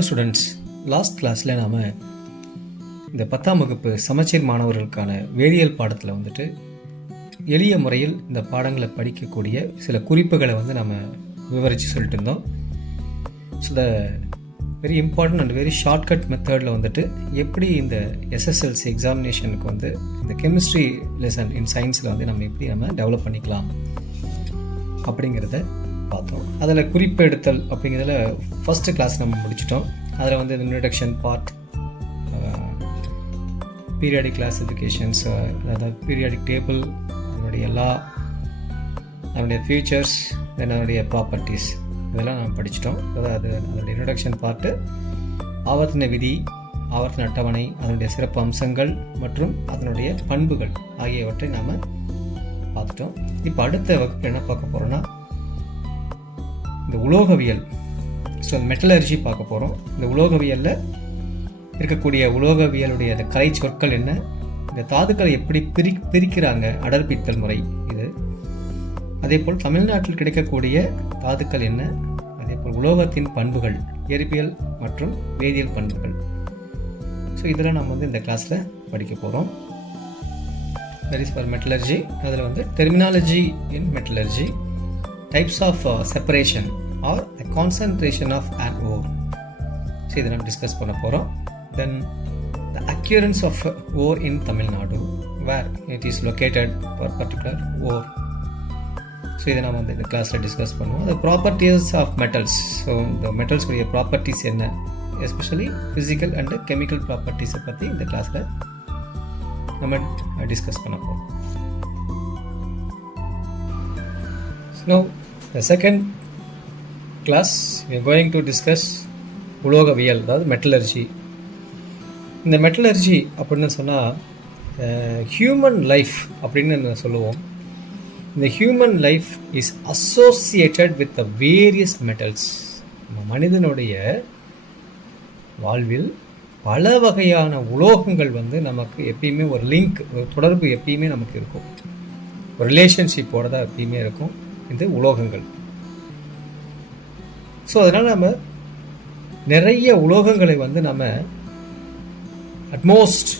Hello students, last கிளாஸில் நாம் இந்த 10ஆம் வகுப்பு சமச்சீர் மாணவர்களுக்கான வேதியியல் பாடத்தில் வந்துட்டு எளிய முறையில் இந்த பாடங்களை படிக்கக்கூடிய சில குறிப்புகளை வந்து நம்ம விவரித்து சொல்லிட்டு இருந்தோம். So the very important and very shortcut மெத்தடில் வந்துட்டு எப்படி இந்த எஸ்எஸ்எல்சி எக்ஸாமினேஷனுக்கு வந்து இந்த கெமிஸ்ட்ரி லெசன் இன் சயின்ஸில் வந்து நம்ம எப்படி டெவலப் பண்ணிக்கலாம் அப்படிங்கிறத பார்த்தோம். அதில் குறிப்பெடுத்தல் அப்படிங்கிறதுல ஃபஸ்ட்டு கிளாஸ் நம்ம முடிச்சிட்டோம். அதில் வந்து இன்ட்ரடக்ஷன் பார்ட், பீரியாடிக் கிளாசிஃபிகேஷன்ஸ், அதாவது பீரியாடிக் டேபிள், அதனுடைய அதனுடைய ஃபியூச்சர்ஸ், தென் அதனுடைய ப்ராப்பர்ட்டிஸ், இதெல்லாம் நம்ம படிச்சிட்டோம். அதாவது அதனுடைய இன்ட்ரடக்ஷன் பார்ட்டு, ஆவர்த்தன விதி, ஆவர்த்தன அட்டவணை, அதனுடைய சிறப்பு அம்சங்கள் மற்றும் அதனுடைய பண்புகள் ஆகியவற்றை நாம் பார்த்துட்டோம். இப்போ அடுத்த வகுப்பு என்ன பார்க்க போகிறோன்னா இந்த உலோகவியல், ஸோ மெட்டலர்ஜி பார்க்க போகிறோம். இந்த உலோகவியலில் இருக்கக்கூடிய உலோகவியலுடைய அந்த கலை சொற்கள் என்ன, இந்த தாதுக்களை எப்படி பிரிக்கிறாங்க, அடர்பித்தல் முறை இது, அதே போல் தமிழ்நாட்டில் கிடைக்கக்கூடிய தாதுக்கள் என்ன, அதே போல் உலோகத்தின் பண்புகள், இயற்பியல் மற்றும் வேதியியல் பண்புகள். ஸோ இதெல்லாம் நம்ம வந்து இந்த கிளாஸில் படிக்க போகிறோம். That is for metallurgy. அதில் வந்து terminology in metallurgy, types of separation or concentration of an ore. So இதை நம்ம டிஸ்கஸ் பண்ண போகிறோம். Then the occurrence of ore in Tamil Nadu, where it is located for particular ore. So இதை நம்ம வந்து இந்த கிளாஸில் டிஸ்கஸ் பண்ணுவோம். the properties of metals, so இந்த மெட்டல்ஸ்குரிய ப்ராப்பர்ட்டிஸ் என்ன, எஸ்பெஷலி ஃபிசிக்கல் அண்ட் கெமிக்கல் ப்ராப்பர்ட்டிஸை பற்றி இந்த கிளாஸில் நம்ம டிஸ்கஸ் பண்ண போகிறோம். Now the second class we are going to discuss உலோகவியல், அதாவது மெட்டலர்ஜி. இந்த மெட்டலர்ஜி அப்படின்னு சொன்னால் ஹியூமன் லைஃப் அப்படின்னு சொல்லுவோம். இந்த human life is associated with the various metals. மனிதனுடைய வாழ்வில் பல வகையான உலோகங்கள் வந்து நமக்கு எப்பயுமே ஒரு லிங்க், ஒரு தொடர்பு எப்பயுமே நமக்கு இருக்கும், ஒரு ரிலேஷன்ஷிப்போட தான் எப்பயுமே இருக்கும் இந்த உலோகங்கள். ஸோ அதனால் நம்ம நிறைய உலோகங்களை வந்து நம்ம utmost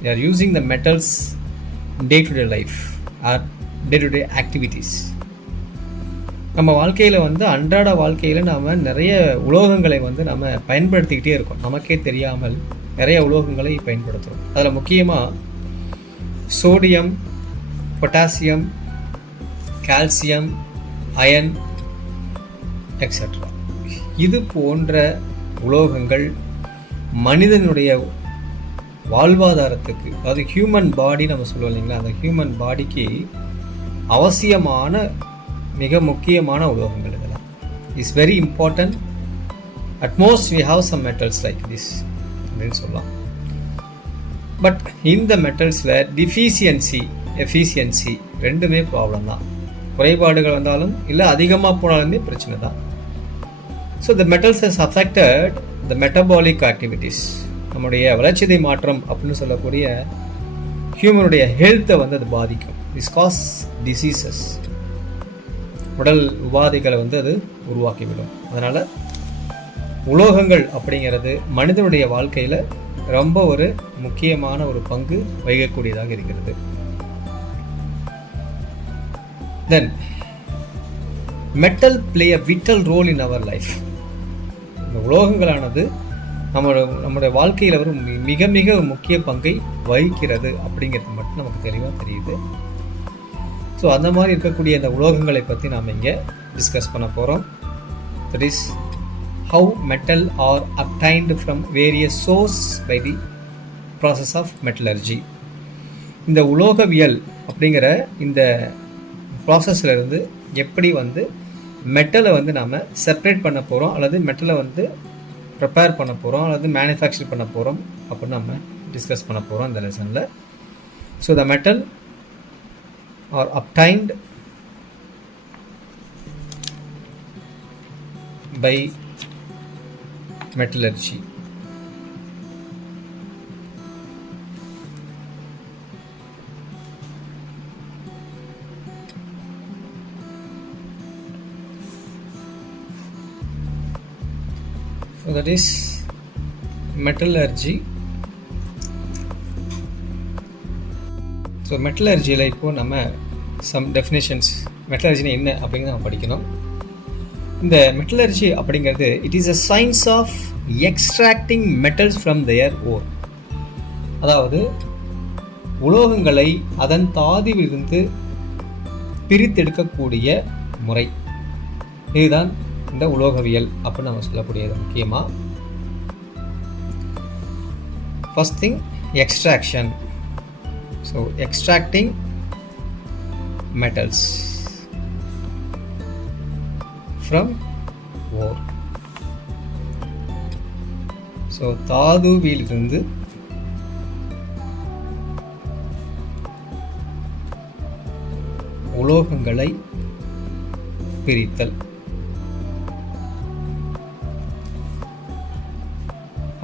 we are using the metals day to day life or day to day activities. நம்ம வாழ்க்கையில் வந்து அன்றாட வாழ்க்கையில் நாம் நிறைய உலோகங்களை வந்து நம்ம பயன்படுத்திக்கிட்டே இருக்கோம். நமக்கே தெரியாமல் நிறைய உலோகங்களை பயன்படுத்துகிறோம். அதில் முக்கியமாக sodium, potassium, calcium, iron etcetera, இது போன்ற உலோகங்கள் மனிதனுடைய வாழ்வாதாரத்துக்கு, அதாவது ஹியூமன் பாடி நம்ம சொல்லுவோம் இல்லைங்களா, அந்த ஹியூமன் பாடிக்கு அவசியமான மிக முக்கியமான உலோகங்கள் இதெல்லாம். It's very important. At most we have some metals like this அப்படின்னு சொல்லலாம். பட் இந்த மெட்டல்ஸில் டிஃபிஷியன்சி, எஃபிஷியன்சி ரெண்டுமே ப்ராப்ளம் தான். குறைபாடுகள் வந்தாலும் இல்லை அதிகமாக போனாலுமே பிரச்சனை தான். So the metals has affected the metabolic activities. நம்முடைய வளர்ச்சிதை மாற்றம் அப்படின்னு சொல்லக்கூடிய ஹியூமனுடைய ஹெல்த்தை வந்து அது பாதிக்கும். திஸ் காஸ் டிசீசஸ், உடல் உபாதைகளை வந்து அது உருவாக்கிவிடும். அதனால் உலோகங்கள் அப்படிங்கிறது மனிதனுடைய வாழ்க்கையில் ரொம்ப ஒரு முக்கியமான ஒரு பங்கு வகிக்கக்கூடியதாக இருக்கிறது. Then metal play a vital role in our life. இந்த உலோகங்களானது நம்முடைய வாழ்க்கையில் ஒரு மிக மிக முக்கிய பங்கை வகிக்கிறது அப்படிங்கிறது மட்டும் நமக்கு தெளிவாக தெரியுது. ஸோ அந்த மாதிரி இருக்கக்கூடிய இந்த உலோகங்களை பற்றி நாம் இங்கே டிஸ்கஸ் பண்ண போகிறோம். That is how metal are obtained from various source by the process of metallurgy. இந்த உலோகவியல் அப்படிங்கிற இந்த ப்ராசஸில் இருந்து எப்படி வந்து மெட்டலை வந்து நாம் செப்பரேட் பண்ண போகிறோம், அல்லது மெட்டலை வந்து ப்ரிப்பேர் பண்ண போகிறோம், அல்லது மேனுஃபேக்சர் பண்ண போகிறோம் அப்படின்னு நம்ம டிஸ்கஸ் பண்ண போகிறோம் இந்த லெசனில். So the metal are obtained by metallurgy. So that is metallurgy. So மெட்டலர்ஜியில் இப்போது நம்ம சம் டெஃபினேஷன்ஸ், மெட்டலர்ஜினா என்ன அப்படிங்கிறத நம்ம படிக்கணும். இந்த மெட்டலர்ஜி அப்படிங்கிறது it is a science of extracting metals from their ore. அதாவது உலோகங்களை அதன் தாதுவிலிருந்து பிரித்தெடுக்கக்கூடிய முறை. இதுதான் இந்த உலோகவியல் அப்படின்னு நம்ம சொல்லக்கூடியது. முக்கியமாக first thing extraction. So extracting metals from ore. So தாதுவிலிருந்து உலோகங்களை பிரித்தல்.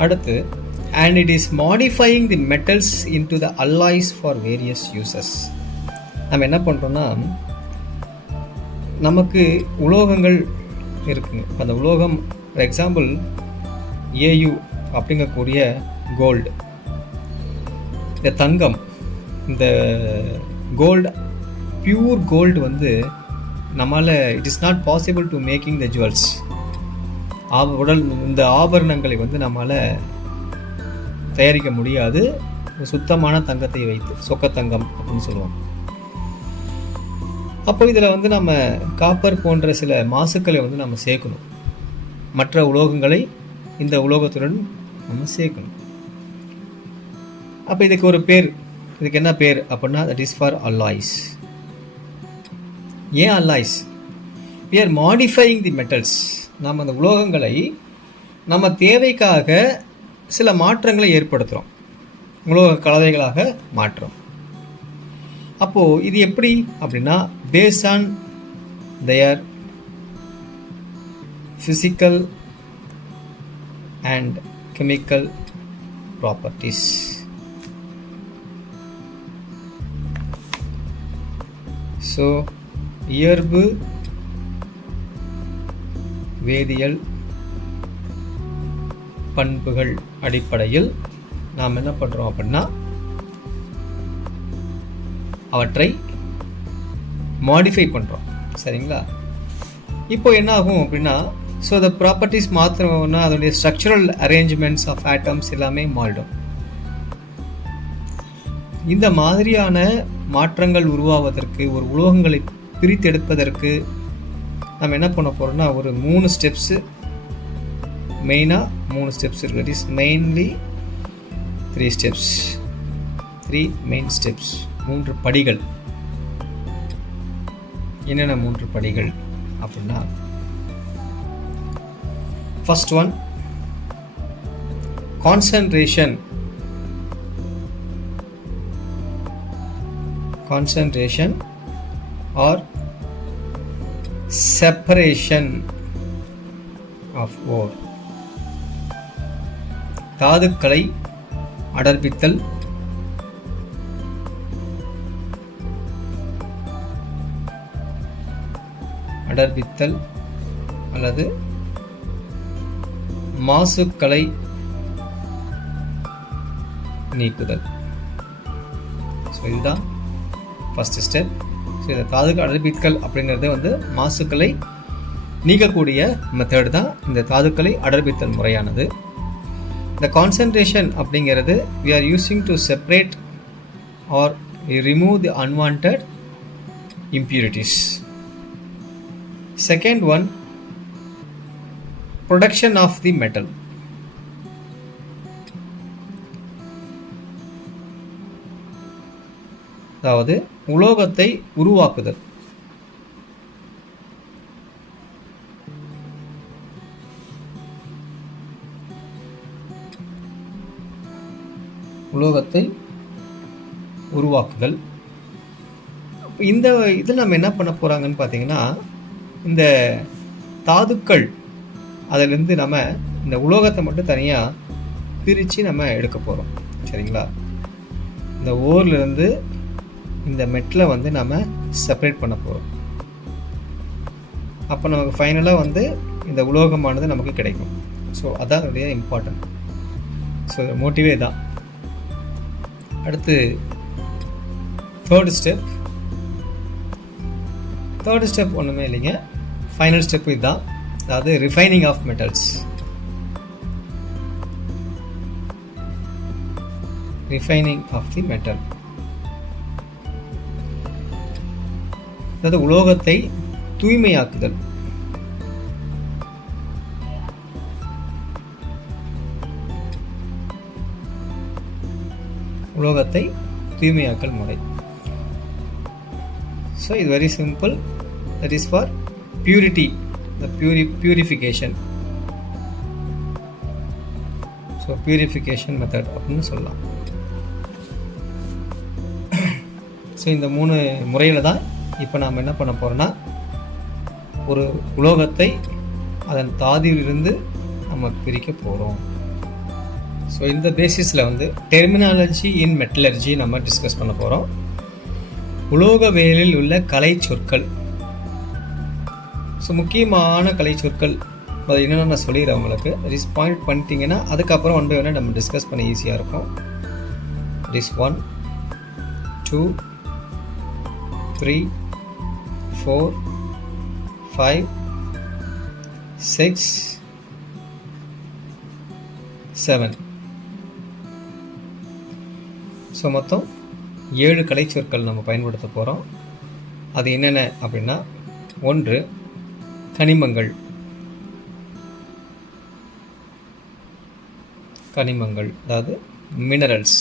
அடுத்து and it is modifying the metals into the alloys for various uses. நம்ம என்ன பண்ணுறோன்னா, நமக்கு உலோகங்கள் இருக்குங்க. அந்த உலோகம் ஃபார் எக்ஸாம்பிள் ஏயு அப்படிங்கக்கூடிய கோல்டு, இந்த தங்கம், இந்த கோல்டு பியூர் கோல்டு வந்து நம்மளால் it is not possible to making the jewels. இந்த ஆபரணங்களை வந்து நம்மளால் தயாரிக்க முடியாது சுத்தமான தங்கத்தை வைத்து, சொக்கத்தங்கம் அப்படின்னு சொல்லுவோம். அப்போ இதில் வந்து நம்ம காப்பர் போன்ற சில மாசுக்களை வந்து நம்ம சேர்க்கணும். மற்ற உலோகங்களை இந்த உலோகத்துடன் நம்ம சேர்க்கணும். அப்போ இதுக்கு ஒரு பேர், இதுக்கு என்ன பேர் அப்படின்னா தட் இஸ் ஃபார் அல்லாய்ஸ். ஏன் அல்லாய்ஸ்? we are modifying the metals. நாம் அந்த உலோகங்களை நம்ம தேவைக்காக சில மாற்றங்களை ஏற்படுத்துகிறோம், உலோக கலவைகளாக மாற்றோம். அப்போது இது எப்படி அப்படின்னா based on their physical and chemical properties. So இயல்பு வேதியியல் பண்புகள் அடிப்படையில் நாம் என்ன பண்ணுறோம் அப்படின்னா அவற்றை மாடிஃபை பண்ணுறோம். சரிங்களா? இப்போ என்ன ஆகும் அப்படின்னா, ஸோ த ப்ராப்பர்ட்டிஸ் மாத்திரம்னா அதோடைய ஸ்ட்ரக்சரல் அரேஞ்ச்மெண்ட்ஸ் ஆஃப் ஆட்டம்ஸ் எல்லாமே மாறிடும். இந்த மாதிரியான மாற்றங்கள் உருவாவதற்கு, ஒரு உலோகங்களை பிரித்தெடுப்பதற்கு நம்ம என்ன பண்ண போகிறோம்னா ஒரு 3 ஸ்டெப்ஸு, மெயினாக 3 ஸ்டெப்ஸ் இருக்குது. It is mainly 3 steps, 3 main steps, 3 படிகள். என்னென்ன 3 படிகள் அப்படின்னா, first one concentration. concentration or separation of ore. தாதுக்களை அடர்ப்பித்தல், அல்லது மாசுக்களை நீக்குதல். ஸோ இதுதான் ஃபர்ஸ்ட் ஸ்டெப். ஸோ இந்த தாதுக்கள் அடர்ப்பித்தல் அப்படிங்கிறது வந்து மாசுக்களை நீக்கக்கூடிய மெத்தட் தான் இந்த தாதுக்களை அடர்ப்பித்தல் முறையானது. இந்த கான்சன்ட்ரேஷன் அப்படிங்கிறது we are using to separate or remove the unwanted impurities. Second one, production of the metal. அதாவது உலோகத்தை உருவாக்குதல். இந்த இதில் நம்ம என்ன பண்ண போகிறாங்கன்னு பார்த்தீங்கன்னா, இந்த தாதுக்கள் அதிலிருந்து நம்ம இந்த உலோகத்தை மட்டும் தனியாக பிரித்து நம்ம எடுக்க போகிறோம். சரிங்களா? இந்த ஓர்லேருந்து இந்த மெட்டலை வந்து நம்ம செப்பரேட் பண்ண போகிறோம். அப்போ நமக்கு ஃபைனலாக வந்து இந்த உலோகமானது நமக்கு கிடைக்கும். ஸோ அதான் அதோடைய இம்பார்ட்டன்ட். ஸோ மோட்டிவே தான். அடுத்து தேர்ட் ஸ்டெப் ஒன்றுமே இல்லைங்க, ஃபைனல் ஸ்டெப் இதுதான். அதாவது refining of metals. Refining of the metal, அதாவது உலோகத்தை தூய்மையாக்குதல். உலோகத்தை தூய்மையாக்கல் முறை. ஸோ இது very simple. That is for purity, the purification. So purification method அப்படின்னு சொல்லலாம். ஸோ இந்த 3 முறையில் தான் இப்போ நாம் என்ன பண்ண போகிறோன்னா, ஒரு உலோகத்தை அதன் தாதியிலிருந்து நம்ம பிரிக்க போகிறோம். ஸோ இந்த பேசிஸில் வந்து டெர்மினாலஜி இன் மெட்டலர்ஜி நம்ம டிஸ்கஸ் பண்ண போகிறோம். உலோகவியலில் உள்ள கலை சொற்கள். ஸோ முக்கியமான கலை சொற்கள் அது என்னென்ன நான் சொல்லிடுறேன் உங்களுக்கு. இஸ் பாயிண்ட் பண்ணிட்டீங்கன்னா அதுக்கப்புறம் 1 by 1 நம்ம டிஸ்கஸ் பண்ண ஈஸியாக இருக்கும். இஸ் 1, 2, 3, 4, 5, 6, 7. ஸோ மொத்தம் 7 கலை சொற்கள் நம்ம பயன்படுத்த போகிறோம். அது என்னென்ன அப்படின்னா, 1 கனிமங்கள். அதாவது மினரல்ஸ்.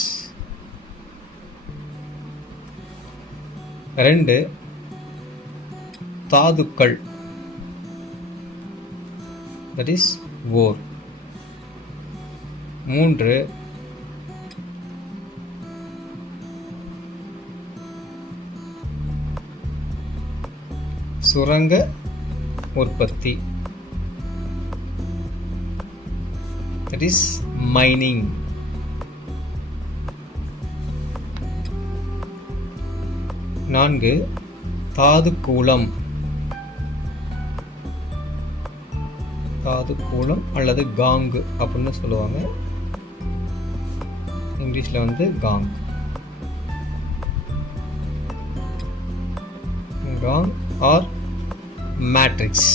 2 தாதுக்கள், that is ore. 3 சுரங்க உற்பத்தி, that is mining. 4 தாதுக்கூலம் அல்லது காங் அப்படின்னு சொல்லுவாங்க. இங்கிலீஷில் வந்து காங் ஆர் மேட்ரிக்ஸ்.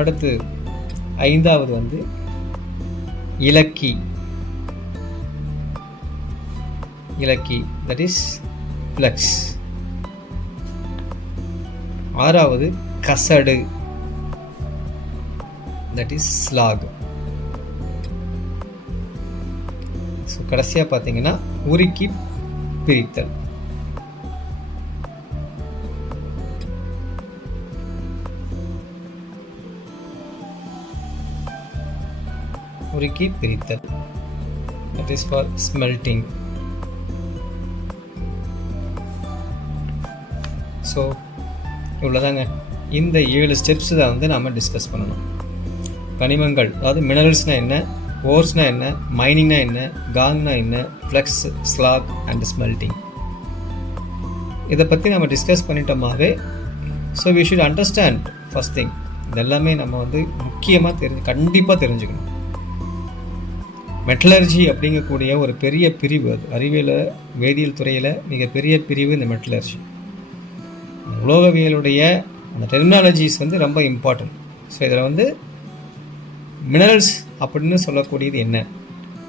அடுத்து 5வது வந்து இலக்கி, that is flex. 6வது கசடு, that is slag. ஸோ கடைசியாக பார்த்தீங்கன்னா உருக்கி பிரித்தல். that is for smelting. So இவ்வளோதாங்க. இந்த 7 ஸ்டெப்ஸ் தான் வந்து நாம் டிஸ்கஸ் பண்ணணும். கனிமங்கள், அதாவது மினரல்ஸ்னால் என்ன, ஓர்ஸ்னால் என்ன, மைனிங்னா என்ன, காங்னா என்ன, ஃப்ளெக்ஸ், ஸ்லாக் அண்ட் ஸ்மெல்டிங். இதை பற்றி நம்ம டிஸ்கஸ் பண்ணிட்டோமாவே. So we should understand first thing. இதெல்லாமே நம்ம வந்து முக்கியமாக கண்டிப்பாக தெரிஞ்சுக்கணும். மெட்டலர்ஜி அப்படிங்கக்கூடிய ஒரு பெரிய பிரிவு, அது அறிவியல் வேதியியல் துறையில் மிகப்பெரிய பிரிவு இந்த மெட்டலர்ஜி. உலோகவியலுடைய அந்த டெர்மினாலஜிஸ் வந்து ரொம்ப இம்பார்ட்டன்ட். ஸோ இதில் வந்து மினரல்ஸ் அப்படின்னு சொல்லக்கூடியது என்ன,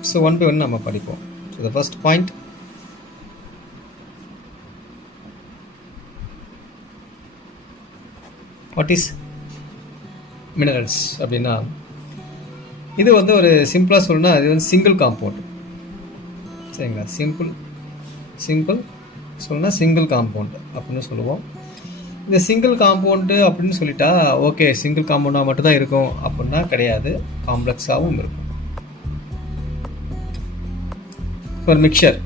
ஸோ 1 by 1 நம்ம படிப்போம். So the first point, what is minerals அப்படின்னா, இது வந்து ஒரு சிம்பிளாக சொல்லணும்னா இது வந்து சிங்கிள் காம்பவுண்ட். சரிங்களா, சிம்பிள் சொல்லணும்னா சிங்கிள் காம்பவுண்ட் அப்படின்னு சொல்லுவோம். இந்த சிங்கிள் காம்பவுண்டு அப்படின்னு சொல்லிட்டா ஓகே, சிங்கிள் காம்பவுண்டாக மட்டும்தான் இருக்கும் அப்படின்னா கிடையாது, காம்ப்ளெக்ஸாகவும் இருக்கும். ஒரு மிக்சர்,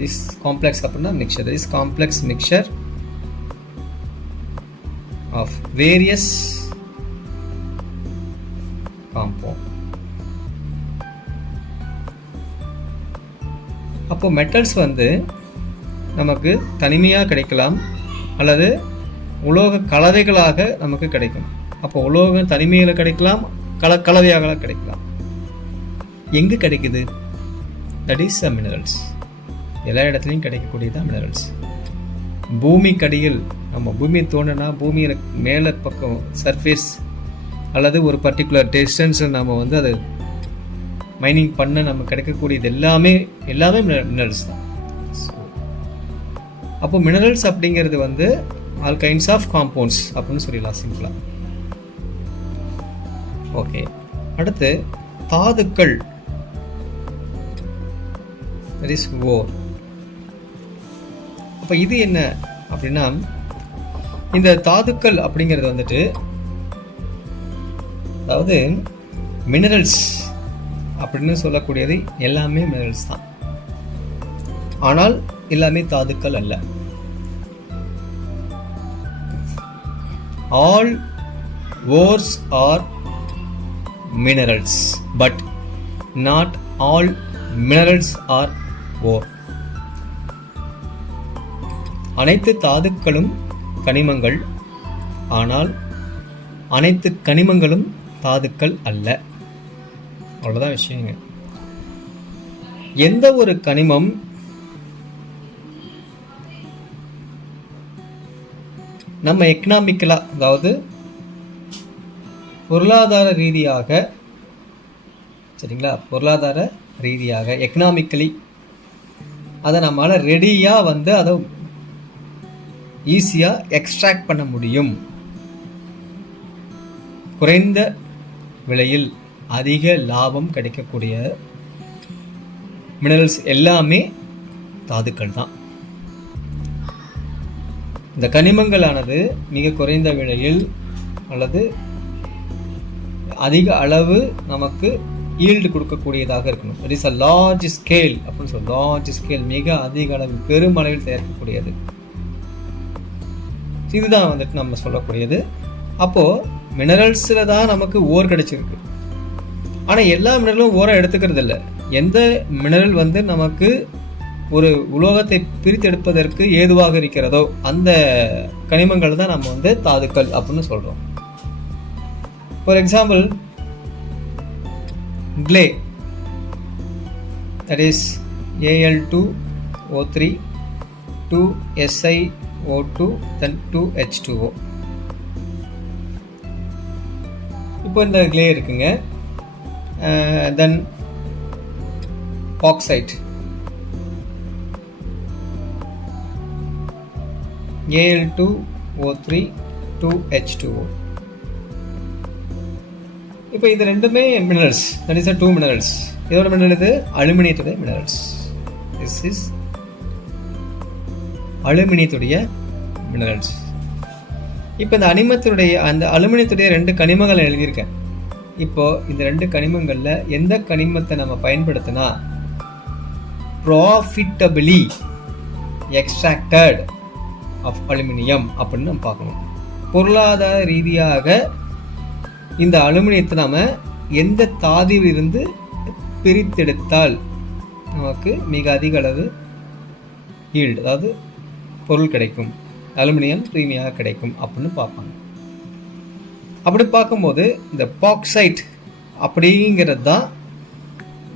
திஸ் காம்ப்ளெக்ஸ் அப்படின்னா mixture, this complex mixture of various compound. அப்போ மெட்டல்ஸ் வந்து நமக்கு தனிமையாக கிடைக்கலாம் அல்லது உலோக கலவைகளாக நமக்கு கிடைக்கும். அப்போ உலோகம் தனிமையில் கிடைக்கலாம், கலவையாக கிடைக்கலாம். எங்கே கிடைக்குது? That is minerals. எல்லா இடத்துலையும் கிடைக்கக்கூடியதான் மினரல்ஸ். பூமிக்கடியில் நம்ம பூமி தோணுனா பூமியில் மேலே பக்கம் சர்ஃபேஸ் அல்லது ஒரு பர்டிகுலர் டிஸ்டன்ஸ் நம்ம வந்து அதை மைனிங் பண்ண நம்ம கிடைக்கக்கூடியது எல்லாமே மினரல்ஸ் தான். அப்போ மினரல்ஸ் அப்படிங்கிறது வந்து ஆல் கைண்ட்ஸ் ஆஃப் காம்பவுண்ட்ஸ் அப்படின்னு சொல்லிடலாம் சிம்பிளா. ஓகே, அடுத்து தாதுக்கள். தட் இஸ் ஓர். அப்போ இது என்ன அப்படின்னா, இந்த தாதுக்கள் அப்படிங்கிறது வந்துட்டு அதாவது மினரல்ஸ் அப்படின்னு சொல்லக்கூடியது எல்லாமே மினரல்ஸ் தான். ஆனால் எல்லாமே தாதுக்கள் அல்ல. All ores are minerals, but not all minerals are ore. அனைத்து தாதுக்களும் கனிமங்கள், ஆனால் அனைத்து கனிமங்களும் தாதுக்கள் அல்ல. அவ்வளோதான் விஷயங்க. எந்த ஒரு கனிமம் நம்ம எக்கனாமிக்கலா, அதாவது பொருளாதார ரீதியாக, சரிங்களா, பொருளாதார ரீதியாக எக்கனாமிக்கலி அதை நம்மளால் ரெடியாக வந்து அதை ஈஸியாக எக்ஸ்ட்ராக்ட் பண்ண முடியும், குறைந்த விலையில் அதிக லாபம் கிடைக்கக்கூடிய மினரல்ஸ் எல்லாமே தாதுக்கள் தான். இந்த கனிமங்களானது மிக குறைந்த விலையில் அல்லது அதிக அளவு நமக்கு ஈல்டு கொடுக்கக்கூடியதாக இருக்கணும். It is a large scale அப்படின்னு சொல்லி, லார்ஜ் ஸ்கேல், மிக அதிக அளவு பெருமளவில் தயாரிக்கக்கூடியது. இதுதான் வந்துட்டு நம்ம சொல்லக்கூடியது. அப்போது மினரல்ஸில் தான் நமக்கு ஓர் கிடைச்சிருக்கு. ஆனால் எல்லா மினரலும் ஓரை எடுத்துக்கிறது இல்லை. எந்த மினரல் வந்து நமக்கு ஒரு உலோகத்தை பிரித்தெடுப்பதற்கு ஏதுவாக இருக்கிறதோ அந்த கனிமங்கள் தான் நம்ம வந்து தாதுக்கள் அப்படின்னு சொல்கிறோம். For example, clay, that is Al2O3 2SiO2 then 2H2O. இப்போ இந்த clay இருக்குங்க. தென் bauxite, Al2O3 2H2O. இப்போ இது ரெண்டுமே minerals. That is two minerals. இதோட மினரல் இது அலுமினியத்துடைய மினரல்ஸ். திஸ் இஸ் அலுமினியத்துடைய மினரல்ஸ். இப்போ இந்த அந்த அலுமினியத்துடைய ரெண்டு கனிமங்களை எழுதியிருக்கேன். இப்போ இந்த ரெண்டு கனிமங்களில் எந்த கனிமத்தை நம்ம பயன்படுத்தினா ப்ராஃபிட்டபிளி எக்ஸ்ட்ராக்டட் ஆஃப் அலுமினியம் அப்படின்னு நம்ம பார்க்கணும். பொருளாதார ரீதியாக இந்த அலுமினியத்தை நாம் எந்த தாதுவிலிருந்து பிரித்தெடுத்தால் நமக்கு மிக அதிக அளவு ஈல்டு, அதாவது பொருள் கிடைக்கும், அலுமினியம் தூய்மையாக கிடைக்கும் அப்படின்னு பார்ப்பாங்க. அப்படி பார்க்கும்போது இந்த பாக்சைட் அப்படிங்கிறது தான்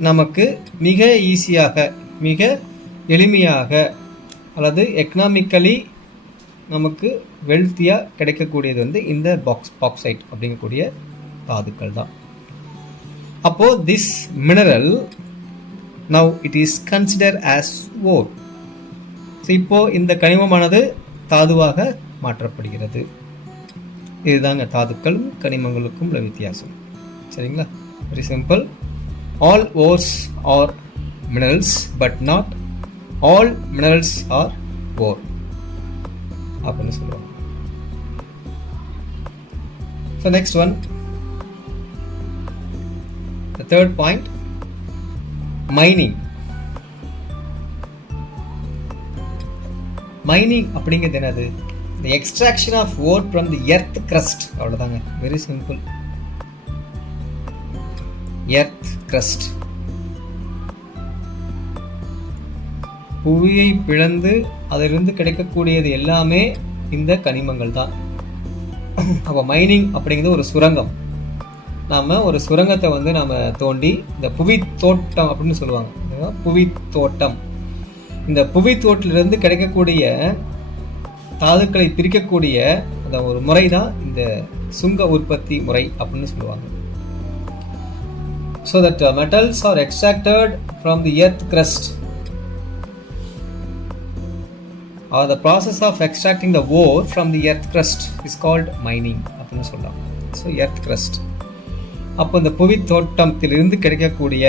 நமக்கு மிக ஈஸியாக, மிக எளிமையாக அல்லது எக்கனாமிக்கலி நமக்கு வெல்த்தியாக கிடைக்கக்கூடியது வந்து இந்த பாக்சைட் அப்படிங்கக்கூடிய தாதுக்கள் தான். அப்போது this mineral now it is consider as ore. இப்போது இந்த கனிமமானது தாதுவாக மாற்றப்படுகிறது. இதுதாங்க தாதுக்களும் கனிமங்களுக்கும் உள்ள வித்தியாசம். சரிங்களா? Very simple. All ores are minerals but not all minerals are ore அப்படின்னு சொல்லுவாங்க. So next one, the third point, mining. Mining அப்படிங்கிறது என்னது? The extraction of ore from the earth crust. அவ்வளோதாங்க. Very simple. Earth crust. புவியை பிளந்து அதிலிருந்து கிடைக்கக்கூடியது எல்லாமே இந்த கனிமங்கள் தான். அப்போ மைனிங் அப்படிங்கிறது ஒரு சுரங்கம். நாம் ஒரு சுரங்கத்தை வந்து நாம் தோண்டி இந்த புவி தோட்டம் அப்படின்னு சொல்லுவாங்க. புவி தோட்டம், இந்த புவி தோட்டிலிருந்து கிடைக்கக்கூடிய தாதுக்களை பிரிக்கக்கூடிய அந்த ஒரு முறை தான் இந்த சுங்க உற்பத்தி முறை அப்படின்னு சொல்லுவாங்க. So that metals are extracted from the earth crust, or the process of extracting the ore from the earth crust is called mining அப்படின்னு சொல்லலாம். So earth crust. அப்போ இந்த புவி தோட்டத்திலிருந்து கிடைக்கக்கூடிய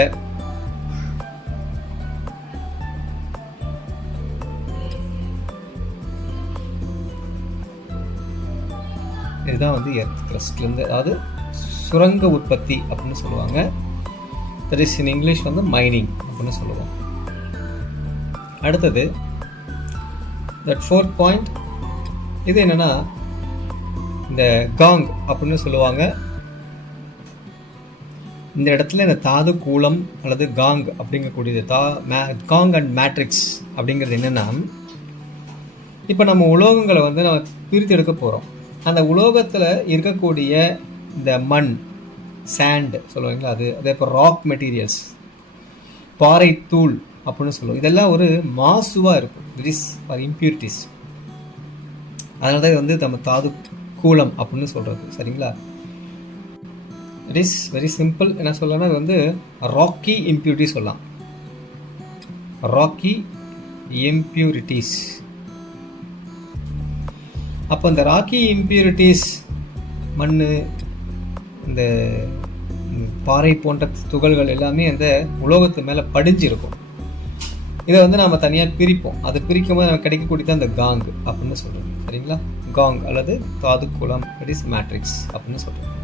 இதுதான் வந்து எர்த் crustலேருந்து, அதாவது சுரங்க உற்பத்தி அப்படின்னு சொல்லுவாங்க. தட் இஸ் இன் இங்கிலீஷ் வந்து மைனிங் அப்படின்னு சொல்லுவோம். அடுத்தது தட் 4th பாயிண்ட், இது என்னன்னா இந்த காங் அப்படின்னு சொல்லுவாங்க. இந்த இடத்துல இந்த தாது கூலம் அல்லது காங் அப்படிங்கக்கூடியது காங் அண்ட் மேட்ரிக்ஸ் அப்படிங்கிறது என்னன்னா, இப்போ நம்ம உலோகங்களை வந்து நம்ம பிரித்து எடுக்க போகிறோம். அந்த உலோகத்தில் இருக்கக்கூடிய இந்த மண், சாண்ட் சொல்லுவாங்களா, அதே இப்போ ராக் மெட்டீரியல்ஸ், பாறை தூள் அப்படின்னு சொல்லுவோம். இதெல்லாம் ஒரு மாசுவாக இருக்கும். It is for impurities. அதனால தான் இது வந்து நம்ம தாது கூலம் அப்படின்னு சொல்கிறது. சரிங்களா? It is very simple. என்ன சொல்லலாம்னா இது வந்து ராக்கி இம்ப்யூரிட்டி சொல்லலாம். ராக்கி இம்ப்யூரிட்டிஸ். அப்போ இந்த ராக்கி இம்ப்யூரிட்டிஸ், மண், இந்த பாறை போன்ற துகள்கள் எல்லாமே அந்த உலோகத்து மேலே படிஞ்சிருக்கும். இதை வந்து நம்ம தனியாக பிரிப்போம். அது பிரிக்கும் போது நமக்கு கிடைக்கக்கூடியது அந்த காங் அப்படின்னு சொல்கிறோம். சரிங்களா? காங் அல்லது தாது குலம், இட் இஸ் மேட்ரிக்ஸ் அப்படின்னு சொல்கிறோம்.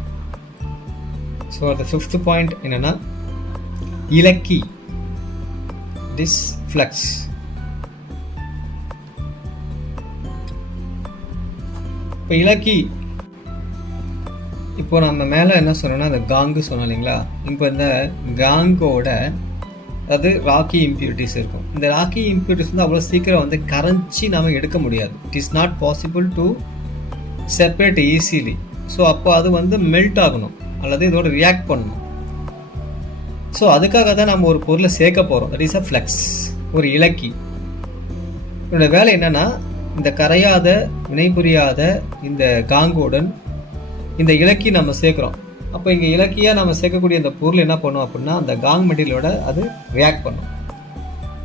ஸோ அந்த 5th பாயிண்ட் என்னென்னா இலக்கி, இட் இஸ் ஃப்ளக்ஸ். இப்போ இலக்கி, இப்போ நம்ம மேலே என்ன சொன்னோம்னா அந்த காங்கு சொன்னோம் இல்லைங்களா? இப்போ இந்த காங்கோட அதாவது ராக்கி இம்ப்யூரிட்டிஸ் இருக்கும். இந்த ராக்கி இம்ப்யூரிட்டிஸ் வந்து அவ்வளோ சீக்கிரம் வந்து கரைச்சி நம்ம எடுக்க முடியாது. It is not possible to separate easily. So அப்போ அது வந்து மெல்ட் ஆகணும் அல்லது இதோட ரியாக்ட் பண்ணணும். ஸோ அதுக்காக தான் நம்ம ஒரு பொருளை சேர்க்க போகிறோம். தட் இஸ் அ ஃப்ளக்ஸ், ஒரு இலக்கி. இதோட வேலை என்னென்னா, இந்த கரையாத வினைபுரியாத இந்த காங்கோடன் இந்த இலக்கி நம்ம சேர்க்குறோம். அப்போ இங்கே இலக்கியாக நம்ம சேர்க்கக்கூடிய அந்த பொருள் என்ன பண்ணும் அப்படின்னா, அந்த காங் மெட்டீரியலோட அது ரியாக்ட் பண்ணும்.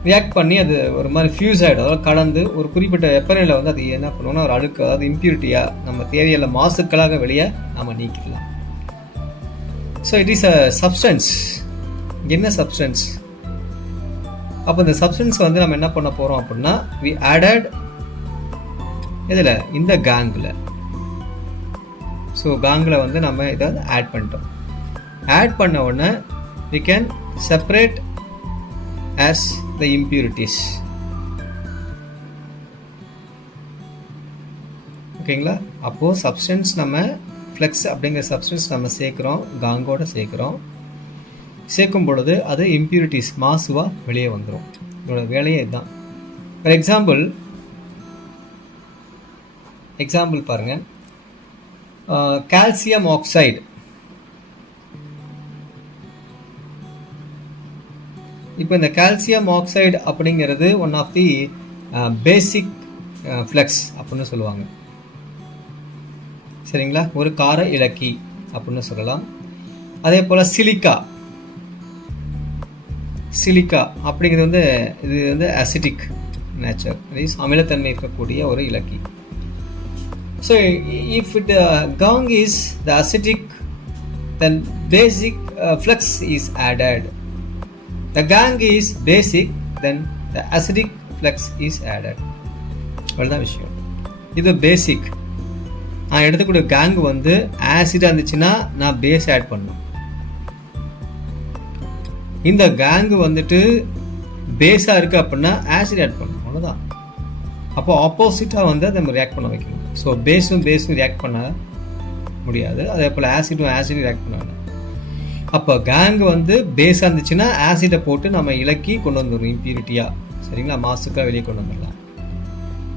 ரியாக்ட் பண்ணி அது ஒரு மாதிரி ஃபியூஸ் ஆகிடும். அதாவது கலந்து ஒரு குறிப்பிட்ட வெப்பநிலையில் வந்து அது என்ன பண்ணுவோம்னா ஒரு அழுக்கு, அதாவது இம்ப்யூரிட்டியாக நம்ம தேவையில்லை மாசுக்களாக வெளியே நம்ம நீக்கிடலாம். So it is a substance. என்ன சப்ஸ்டன்ஸ்? அப்போ இந்த சப்ஸ்டன்ஸ் வந்து நம்ம என்ன பண்ண போகிறோம் அப்படின்னா, வி ஆடட் இதில் இந்த காங்கில். ஸோ காங்கில் வந்து நம்ம இதை ஆட் பண்ணிட்டோம். ஆட் பண்ண உடனே we can separate as the impurities. ஓகேங்களா? அப்போது சப்ஸ்டன்ஸ் நம்ம ஃப்ளெக்ஸ் அப்படிங்கிற சப்ஸ்டன்ஸ் நம்ம சேர்க்குறோம், காங்கோட சேர்க்குறோம். சேர்க்கும் பொழுது அது இம்ப்யூரிட்டிஸ் மாசுவாக வெளியே வந்துடும். இதோட வேலையே இதுதான். ஃபார் எக்ஸாம்பிள் பாருங்கள், கால்சியம் ஆக்சைடு. இப்போ இந்த கால்சியம் ஆக்சைடு அப்படிங்கிறது one of the basic flux அப்படின்னு சொல்லுவாங்க. சரிங்களா? ஒரு கார இலக்கி அப்படின்னு சொல்லலாம். அதே போல் சிலிக்கா அப்படிங்கிறது வந்து இது வந்து அசிட்டிக் நேச்சர், அமிலத்தன்மை இருக்கக்கூடிய ஒரு இலக்கி. So if the gang is the acidic, then basic flux is added. The gang is basic, then the acidic flux is added. அவ்வளோதான் விஷயம். இது பேசிக். நான் எடுத்துக்கூடிய கேங் வந்து ஆசிடாக இருந்துச்சுன்னா நான் பேஸ் ஆட் பண்ணணும். இந்த கேங்கு வந்துட்டு பேஸாக இருக்குது அப்படின்னா ஆசிட் ஆட் பண்ணணும். அவ்வளோதான். அப்போ ஆப்போசிட்டாக வந்து அதை நம்ம ரியாக்ட் பண்ண வைக்கணும். ஸோ பேஸும் ரியாக்ட் பண்ண முடியாது. அதே போல் ஆசிடும் ரியாக்ட் பண்ண வேணும். அப்போ கேங்கு வந்து பேஸாக இருந்துச்சுன்னா ஆசிடை போட்டு நம்ம இலக்கி கொண்டு வந்துடணும் இம்ப்யூரிட்டியாக. சரிங்களா? மாசுக்காக வெளியே கொண்டு வந்துடலாம்.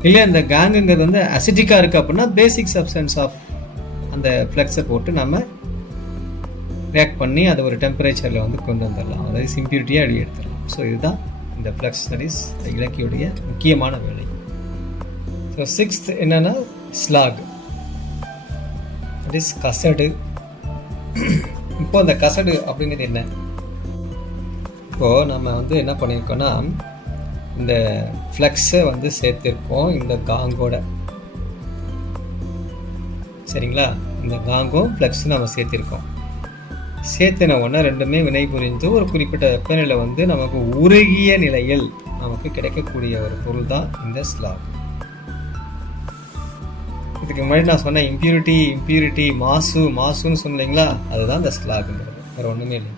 இல்லை இந்த கேங்குங்கிறது வந்து அசிட்டிக்காக இருக்குது அப்படின்னா பேசிக் சப்ஸ்டன்ஸ் ஆஃப் அந்த ஃப்ளக்ஸை போட்டு நம்ம ரியாக்ட் பண்ணி அதை ஒரு டெம்பரேச்சரில் வந்து கொண்டு வந்துடலாம், அதாவது இம்பியூரிட்டியாக வெளியே எடுத்துடலாம். ஸோ இதுதான் இந்த ஃப்ளக்ஸ் ஸ்டடீஸ் இலக்கியுடைய முக்கியமான வேலை. ஸோ 6th என்னென்னா ஸ்லாக், தட் இஸ் கசடு. இப்போ அந்த கசடு அப்படிங்கிறது என்ன? இப்போது நம்ம வந்து என்ன பண்ணியிருக்கோன்னா இந்த ஃப்ளக்ஸை வந்து சேர்த்துருக்கோம் இந்த காங்கோட, சரிங்களா? இந்த காங்கும் ஃப்ளக்ஸும் நம்ம சேர்த்திருக்கோம். சேர்த்தின உடனே ரெண்டுமே வினை புரிந்து ஒரு குறிப்பிட்ட வெப்பநிலை வந்து நமக்கு உருகிய நிலையில் நமக்கு கிடைக்கக்கூடிய ஒரு பொருள் தான் இந்த ஸ்லாக். இதுக்கு முன்னாடி நான் சொன்ன இம்பியூரிட்டி மாசுன்னு சொன்னீங்களா, அதுதான் இந்த ஸ்லாக்ங்கிறது, வேறு ஒன்றுமே இல்லை.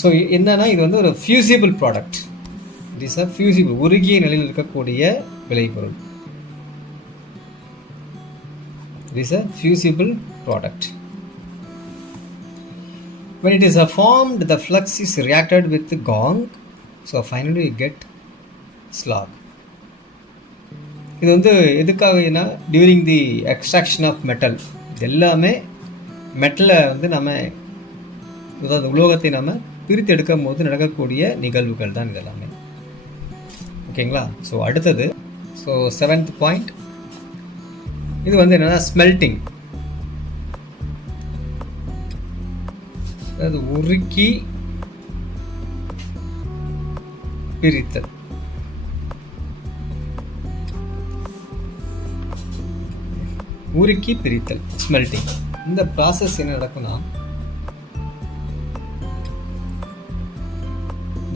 ஸோ என்னன்னா இது வந்து ஒரு fusible product. It is a fusible, உருகிய நிலையில் இருக்கக்கூடிய விளைபொருள். It is a fusible product. When it is formed, the flux is reacted with the gong, so finally you get slag. இது வந்து எதுக்காகனா during the extraction of metal, இது எல்லாமே மெட்டலை வந்து நம்ம, அதாவது உலோகத்தை நம்ம பிரித்து எடுக்கும் போது நடக்கக்கூடிய நிகழ்வுகள் தான் இதெல்லாமே. ஓகேங்களா? ஸோ அடுத்தது, ஸோ 7th பாயிண்ட், இது வந்து என்னன்னா ஸ்மெல்டிங், அதாவது உருக்கி பிரித்தல். உருக்கி பிரித்தல், ஸ்மெல்டிங். இந்த ப்ராசஸ் என்ன நடக்கும்னா,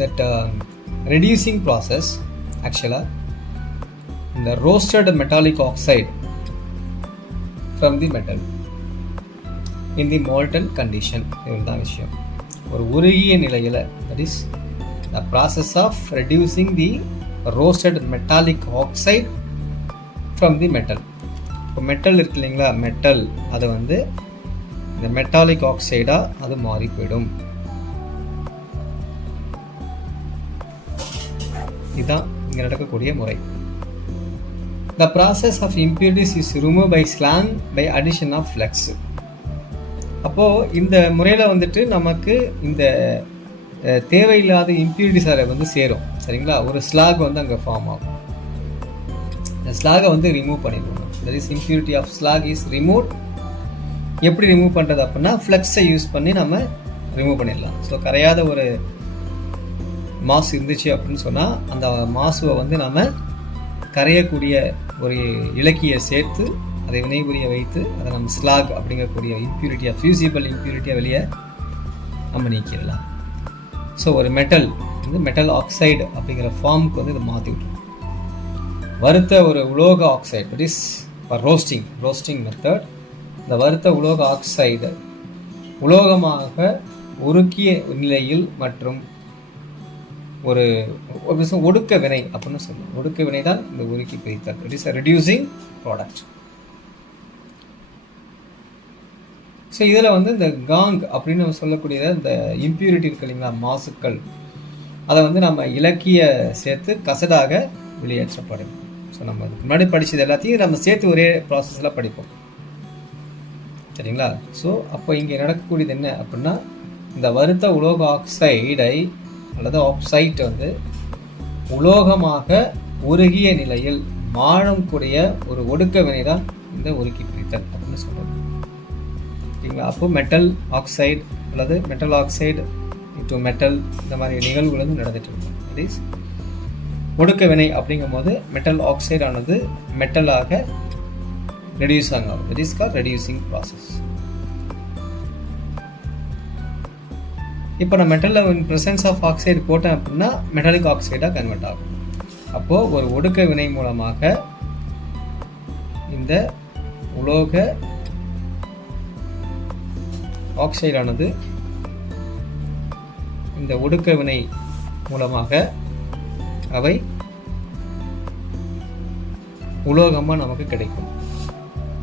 தட் ரெடியூசிங் ப்ராசஸ் ஆக்சுவலாக இந்த roasted metallic oxide from the metal in the molten condition. இதுதான் விஷயம். ஒரு உருகிய நிலையில், that is the process of reducing the roasted metallic oxide from the metal. இப்போ மெட்டல் இருக்கு இல்லைங்களா, மெட்டல் அதை வந்து இந்த மெட்டாலிக் ஆக்சைடாக அது மாறி போயிடும். இதுதான் இங்கே நடக்கக்கூடிய முறை. The process of impurities is removed by slag by addition of flux. அப்போது இந்த முறையில் வந்துட்டு நமக்கு இந்த தேவையில்லாத இம்பியூரிட்டிஸ் அதில் வந்து சேரும், சரிங்களா? ஒரு ஸ்லாக் வந்து அங்கே ஃபார்ம் ஆகும். இந்த ஸ்லாகை வந்து ரிமூவ் பண்ணிடுவோம். That is impurity of slag is remove. எப்படி ரிமூவ் பண்ணுறது அப்படின்னா ஃப்ளக்ஸை யூஸ் பண்ணி நம்ம ரிமூவ் பண்ணிடலாம். ஸோ கரையாத ஒரு மாசு இருந்துச்சு அப்படின்னு சொன்னால் அந்த மாசுவை வந்து நம்ம கரையக்கூடிய ஒரு இலக்கியை சேர்த்து அதை வினைபுரிய வைத்து அதை நம்ம ஸ்லாக் அப்படிங்கக்கூடிய இம்பியூரிட்டியாக, ஃபியூசிபிள் இம்பியூரிட்டியாக வெளியே நம்ம நீக்கிடலாம். ஸோ ஒரு மெட்டல் வந்து மெட்டல் ஆக்சைடு அப்படிங்கிற ஃபார்முக்கு வந்து இதை மாற்றி விட்டுரும். வறுத்த ஒரு உலோக oxide, that is for roasting method. இந்த வறுத்த உலோக ஆக்சைடு உலோகமாக உருக்கிய நிலையில் மற்றும் ஒரு விஷயம் ஒடுக்க வினை அப்படின்னு சொல்லுவோம். ஒடுக்க வினை தான் இந்த உருக்கி பிரித்தல். It is a reducing product. So இதில் வந்து இந்த காங் அப்படின்னு நம்ம சொல்லக்கூடிய இந்த இம்பியூரிட்டி இருக்கு இல்லைங்களா, மாசுக்கள், அதை வந்து நம்ம இலக்கிய சேர்த்து கசடாக வெளியேற்றப்படும். ஸோ நம்ம முன்னாடி படித்தது எல்லாத்தையும் நம்ம சேர்த்து ஒரே ப்ராசஸில் படிப்போம், சரிங்களா? ஸோ அப்போ இங்கே நடக்கக்கூடியது என்ன அப்படின்னா, இந்த வறுத்த உலோக ஆக்சைடை அல்லது ஆக்சைட் வந்து உலோகமாக உருகிய நிலையில் மாறக்கூடிய ஒரு ஒடுக்க வினை தான் இந்த உருக்கி பிரித்தல் அப்படின்னு சொல்கிறது, ஓகேங்களா? அப்போ மெட்டல் ஆக்சைடு அல்லது மெட்டல் ஆக்சைடு டு மெட்டல் இந்த மாதிரி நிகழ்வுகள் வந்து நடந்துட்டு இருக்கும். தட் இஸ் ஒடுக்க வினை அப்படிங்கும் போது மெட்டல் ஆக்சைடு ஆனது மெட்டலாக ரெடியூஸ் ஆகும். That is called reducing process. இப்போ நான் மெட்டலில் இன் ப்ரெசன்ஸ் ஆஃப் ஆக்சைடு போட்டேன் அப்படின்னா மெட்டாலிக் ஆக்சைடாக கன்வெர்ட் ஆகும். அப்போது ஒரு ஒடுக்க வினை மூலமாக இந்த உலோக ஆக்சைடானது இந்த ஒடுக்க வினை மூலமாக அவை உலோகமாக நமக்கு கிடைக்கும்.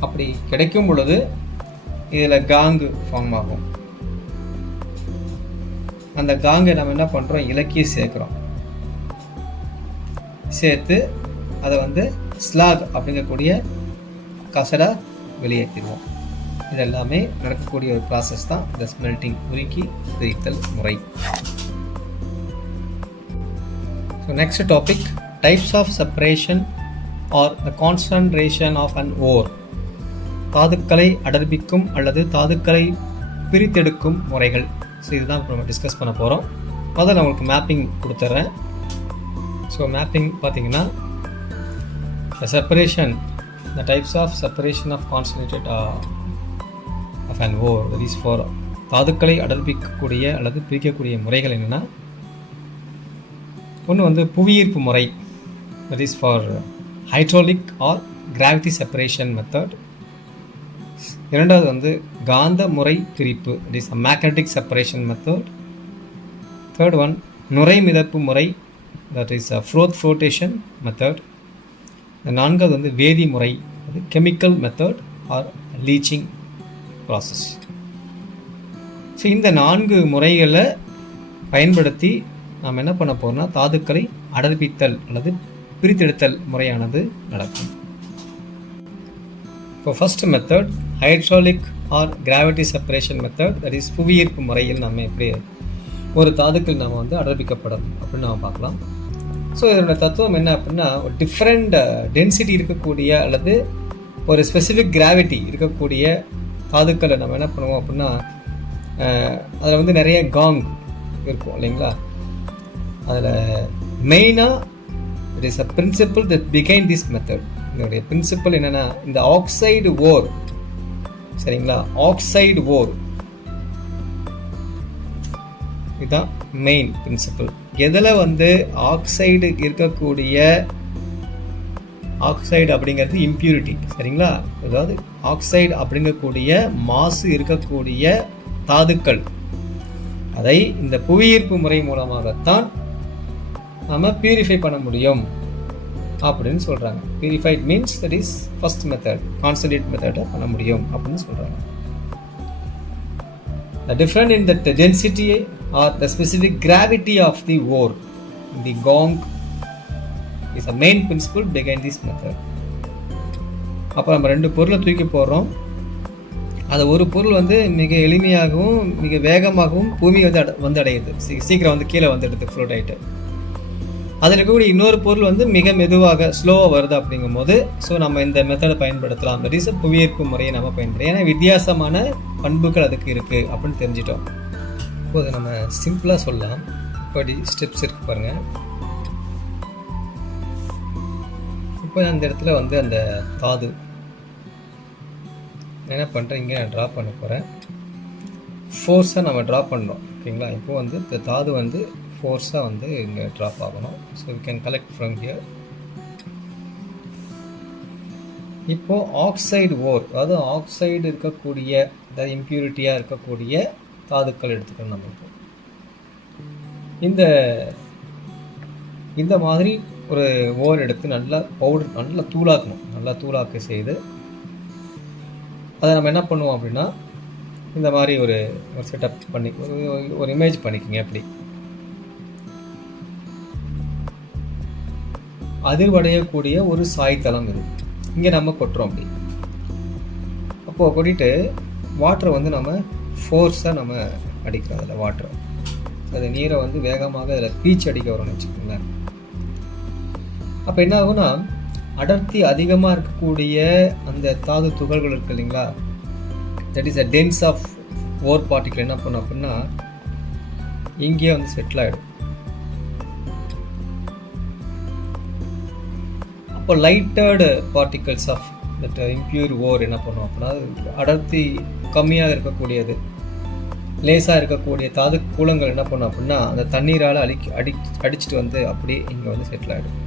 அப்படி கிடைக்கும் பொழுது இதில் காங்கு ஃபார்ம் ஆகும். அந்த காங்கை நம்ம என்ன பண்ணுறோம், இலக்கிய சேர்க்குறோம். சேர்த்து அதை வந்து ஸ்லாக் அப்படிங்கக்கூடிய கசடா வெளியேற்றிடுவோம். இது எல்லாமே நடக்கக்கூடிய ஒரு ப்ராசஸ் தான் இந்த ஸ்மெல்டிங், உருக்கி பிரித்தல் முறை. So next topic, types of separation or the concentration of an ore. தாதுக்களை அடர்பிக்கும் அல்லது தாதுக்களை பிரித்தெடுக்கும் முறைகள். ஸோ இதுதான் இப்போ நம்ம டிஸ்கஸ் பண்ண போகிறோம். முதல்ல நான் உங்களுக்கு மேப்பிங் கொடுத்துட்றேன். ஸோ மேப்பிங் பார்த்தீங்கன்னா, separation, the types of separation of concentrated of an ore, that is for தாதுக்களை அடர்பிக்கக்கூடிய அல்லது பிரிக்கக்கூடிய முறைகள் என்னென்னா, ஒன்று வந்து புவியீர்ப்பு முறை, that is for hydraulic or gravity separation method. இரண்டாவது வந்து காந்த முறை பிரிப்பு, that is magnetic separation method. Third one நுரை மிதப்பு முறை, தட் இஸ் ஃப்ளோட்டேஷன் மெத்தட். நான்காவது வந்து வேதி முறை, அது chemical method R leaching process. So இந்த 4 முறைகளை பயன்படுத்தி நாம் என்ன பண்ண போகிறோம்னா, தாதுக்களை அடர்பித்தல் அல்லது பிரித்தெடுத்தல் முறையானது நடக்கும். இப்போ first method hydraulic or gravity separation method, that is புவியீர்ப்பு முறையில் நம்ம எப்படி ஒரு தாதுக்கள் நம்ம வந்து அடர்பிக்கப்படும் அப்படின்னு நம்ம பார்க்கலாம். ஸோ இதோட தத்துவம் என்ன அப்படின்னா, ஒரு டிஃப்ரெண்ட் டென்சிட்டி இருக்கக்கூடிய அல்லது ஒரு ஸ்பெசிஃபிக் கிராவிட்டி இருக்கக்கூடிய தாதுக்களை நம்ம என்ன பண்ணுவோம் அப்படின்னா, அதில் வந்து நிறைய காங் இருக்கும் இல்லைங்களா. அதில் மெயினாக it is a principle that behind this method. இதனுடைய பிரின்சிபிள் என்னென்னா, இந்த ஆக்சைடு ஓர், சரிங்களா, ஆக்சைடு ஓர் இதுதான் மெயின் பிரின்சிபிள். எதில் வந்து ஆக்சைடு இருக்கக்கூடிய, ஆக்சைடு அப்படிங்கிறது இம்பியூரிட்டி, சரிங்களா. அதாவது ஆக்சைடு அப்படிங்கக்கூடிய மாசு இருக்கக்கூடிய தாதுக்கள், அதை இந்த புவியீர்ப்பு முறை மூலமாகத்தான் நம்ம பியூரிஃபை பண்ண முடியும் அப்படின்னு சொல்கிறாங்க. Purified means that is first method, concentrate மெத்தடை பண்ண முடியும் அப்படின்னு சொல்கிறாங்க. The difference in the density or the specific gravity of the ore, the gong, is a main principle behind this method. அப்போ நம்ம 2 பொருளை தூக்கி போடுறோம். அது ஒரு பொருள் வந்து மிக எளிமையாகவும் மிக வேகமாகவும் பூமி வந்து அடையுது, சீக்கிரம் வந்து கீழே வந்துடுது ஃப்ளோட் ஆகிட்டு. அதில் இருக்கக்கூடிய இன்னொரு பொருள் வந்து மிக மெதுவாக ஸ்லோவாக வருது அப்படிங்கும் போது, ஸோ நம்ம இந்த மெத்தடை பயன்படுத்தலாம். தட் இஸ் புவியீர்ப்பு முறையை நம்ம பயன்படுத்தலாம். ஏன்னா வித்தியாசமான பண்புகள் அதுக்கு இருக்குது அப்படின்னு தெரிஞ்சிட்டோம். இப்போது நம்ம சிம்பிளாக சொல்லலாம். இப்படி ஸ்டெப்ஸ் இருக்கு பாருங்கள். இப்போ அந்த இடத்துல வந்து அந்த தாது என்ன பண்ணுறேன், இங்கே நான் ட்ரா பண்ண போகிறேன். ஃபோர்ஸாக நம்ம ட்ரா பண்ணுறோம், ஓகேங்களா. இப்போ வந்து இந்த தாது வந்து ஃபோர்ஸாக வந்து இங்கே ட்ராப் ஆகணும். So we can collect from here. இப்போது ஆக்சைடு ஓர், அதாவது ஆக்சைடு இருக்கக்கூடிய, அதாவது இம்பியூரிட்டியாக இருக்கக்கூடிய தாதுக்கள் எடுத்துக்கணும். நமக்கு இந்த மாதிரி ஒரு ஓர் எடுத்து நல்லா பவுடர், நல்லா தூளாக்கணும். நல்லா தூளாக்க செய்து அதை நம்ம என்ன பண்ணுவோம் அப்படின்னா, இந்த மாதிரி ஒரு செட்டப் பண்ணி ஒரு இமேஜ் பண்ணிக்கோங்க. அப்படி அதிர்வடையக்கூடிய ஒரு சாய்தளம் இது இங்கே நம்ம கொட்டுறோம். அப்படி அப்போது கொட்டிட்டு வாட்டரை வந்து நம்ம ஃபோர்ஸாக நம்ம அடிக்கிறோம். அதில் வாட்டரை, அது நீரை வந்து வேகமாக அதில் பீச் அடிக்க வரும்னு வச்சுக்கோங்களேன். அப்போ என்ன ஆகும்னா, அடர்த்தி அதிகமாக இருக்கக்கூடிய அந்த தாது துகள்கள் இருக்கு இல்லைங்களா, that is a dense of ore particle என்ன பண்ணும் அப்படின்னா, இங்கேயே வந்து செட்டில் ஆகிடும். இப்போ lighted particles of that impure ore என்ன பண்ணும் அப்படின்னா, அடர்த்தி கம்மியாக இருக்கக்கூடியது, லேசாக இருக்கக்கூடிய தாது கூலங்கள் என்ன பண்ணும் அப்படின்னா, அந்த தண்ணீரால் அடிச்சுட்டு வந்து அப்படியே இங்கே வந்து செட்டில் ஆகிடும்.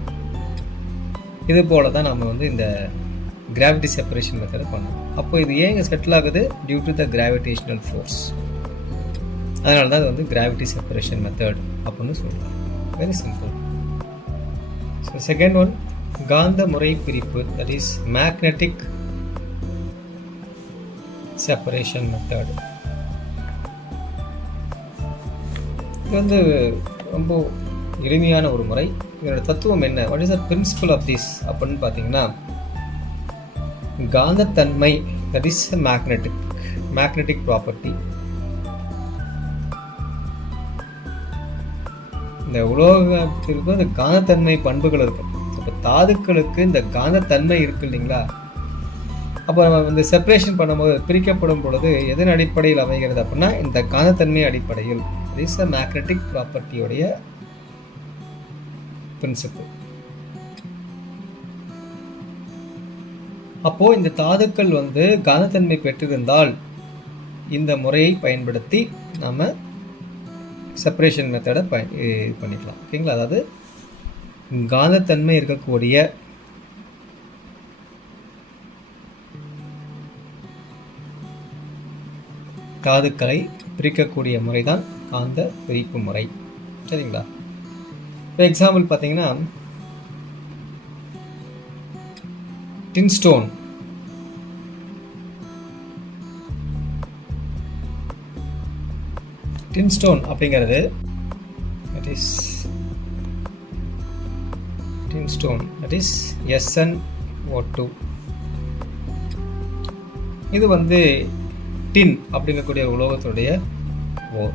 இது போல தான் நம்ம வந்து இந்த கிராவிட்டி செப்பரேஷன் மெத்தடை பண்ணோம். அப்போ இது ஏங்க செட்டில் ஆகுது? Due to the gravitational force. அதனால தான் அது வந்து கிராவிட்டி செப்பரேஷன் மெத்தட் அப்படின்னு சொல்கிறாங்க. Very simple. So second one, காந்த முறை பிரிப்பு, that is magnetic separation method. இது வந்து ரொம்ப எளிமையான ஒரு முறை. இதோட தத்துவம் என்ன, what is the principle of this அப்படின்னு பார்த்தீங்கன்னா, காந்தத்தன்மை, that is magnetic magnetic property. இந்த உலோகத்திற்கு இந்த காந்தத்தன்மை பண்புகள் இருக்கும். அப்போ தாதுக்களுக்கு இந்த காந்தத்தன்மை இருக்கு இல்லைங்களா? அப்போ நம்ம இந்த செப்பரேஷன் பண்ணும்போது, பிரிக்கப்படும் பொழுது எதன் அடிப்படையில் அமைகிறது அப்படின்னா இந்த காந்தத்தன்மை அடிப்படையில். இஸ் அ மேக்னெட்டிக் ப்ராப்பர்ட்டியோடைய பிரின்சிபிள். அப்போ இந்த தாதுக்கள் காந்தத்தன்மை பெற்றிருந்தால் இந்த முறையை பயன்படுத்தி நாம செப்பரேஷன் மெத்தடை பண்ணிக்கலாம். ஓகேங்களா? அதாவது காந்தத்தன்மை இருக்கக்கூடிய தாதுக்களை பிரிக்கக்கூடிய முறை தான் காந்த பிரிப்பு முறை. சரிங்களா? இப்போ எக்ஸாம்பிள் பார்த்தீங்கன்னா டின்ஸ்டோன். டின்ஸ்டோன் அப்படிங்கிறது டின்ஸ்டோன் தட் இஸ் SnO2. இது டின் அப்படிங்கக்கூடிய உலோகத்தினுடைய ஓர்.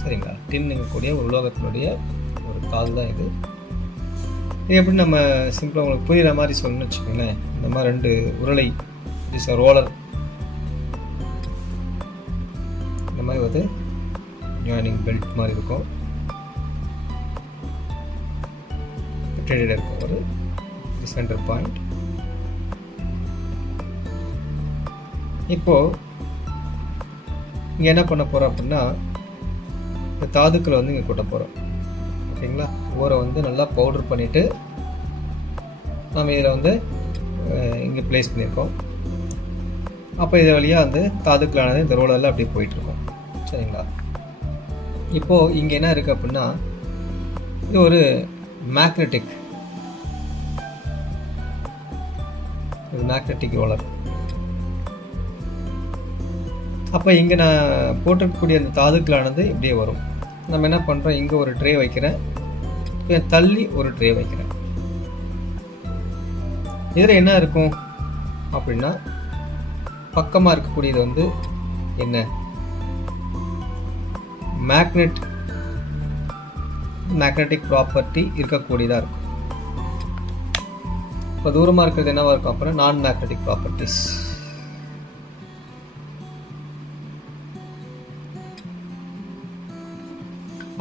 சரிங்களா? டின்னுங்கக்கூடிய ஒரு உலோகத்தினுடைய ஒரு தாள் தான் இது. இது எப்படி நம்ம சிம்பிளாக உங்களுக்கு புரிகிற மாதிரி சொல்லணும்னு வச்சுக்கோங்களேன். இந்த மாதிரி 2 உருளை இஸ் ரோலர், இந்த மாதிரி ஜாயினிங் பெல்ட் மாதிரி இருக்கும், இருக்கும் ஒரு சென்டர் பாயிண்ட். இப்போ இங்கே என்ன பண்ண போகிறோம் அப்படின்னா இந்த தாதுக்களை இங்கே கொட்ட போகிறோம். ஓகேங்களா? ஊரை நல்லா பவுடர் பண்ணிவிட்டு நம்ம இதில் இங்கே ப்ளேஸ் பண்ணியிருக்கோம். அப்போ இது வழியாக தாதுக்களானது இந்த ரோலரில் அப்படியே போயிட்டுருக்கோம். சரிங்களா? இப்போது இங்கே என்ன இருக்குது அப்படின்னா இது ஒரு மேக்னெட்டிக் ரோலர். அப்போ இங்கே நான் போட்டிருக்கக்கூடிய அந்த தாதுக்களானது இப்படியே வரும். நம்ம என்ன பண்ணுறோம், இங்கே ஒரு ட்ரே வைக்கிறேன், தள்ளி ஒரு ட்ரே வைக்கிறேன். இதில் என்ன இருக்கும் அப்படின்னா பக்கமாக இருக்கக்கூடியது என்ன மேக்னெட்டிக் ப்ராப்பர்ட்டி இருக்கக்கூடியதாக இருக்கும். இப்போ தூரமாக இருக்கிறது என்னவா இருக்கும் அப்படின்னா நான் மேக்னெட்டிக் ப்ராப்பர்ட்டிஸ்.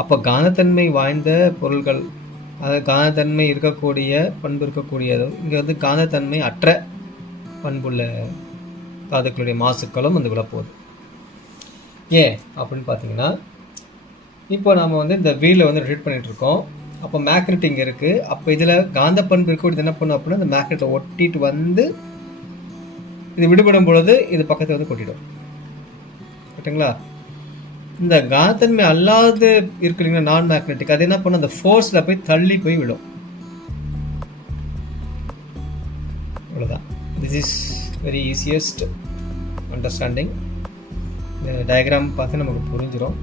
அப்போ காந்தத்தன்மை வாய்ந்த பொருள்கள், அதாவது காந்தத்தன்மை இருக்கக்கூடிய பண்பு இருக்கக்கூடியதும், இங்கே காந்தத்தன்மை அற்ற பண்புள்ள தாதுக்களுடைய மாசுக்களும் விழப்போகுது. ஏன் அப்படின்னு பார்த்தீங்கன்னா இப்போ நம்ம இந்த வீலை ரொட்டேட் பண்ணிட்டு இருக்கோம். அப்போ மேக்னெட் இங்கே இருக்குது. அப்போ இதில் காந்த பண்பு இருக்கக்கூடியது என்ன பண்ணும் அப்படின்னா இந்த மேக்னெட்டை ஒட்டிட்டு இது விடுபடும் பொழுது இது பக்கத்தில் கொட்டிடும். கரெக்டுங்களா? இந்த காந்தத்தன்மை அல்லாது இருக்கிறீங்க நான் மேக்னெட்டிக், அது என்ன பண்ணும், அந்த ஃபோர்ஸில் போய் தள்ளி போய் விடும். அவ்வளோதான். This is very easiest understanding. இந்த டயக்ராம் பார்த்து நமக்கு புரிஞ்சிடும்.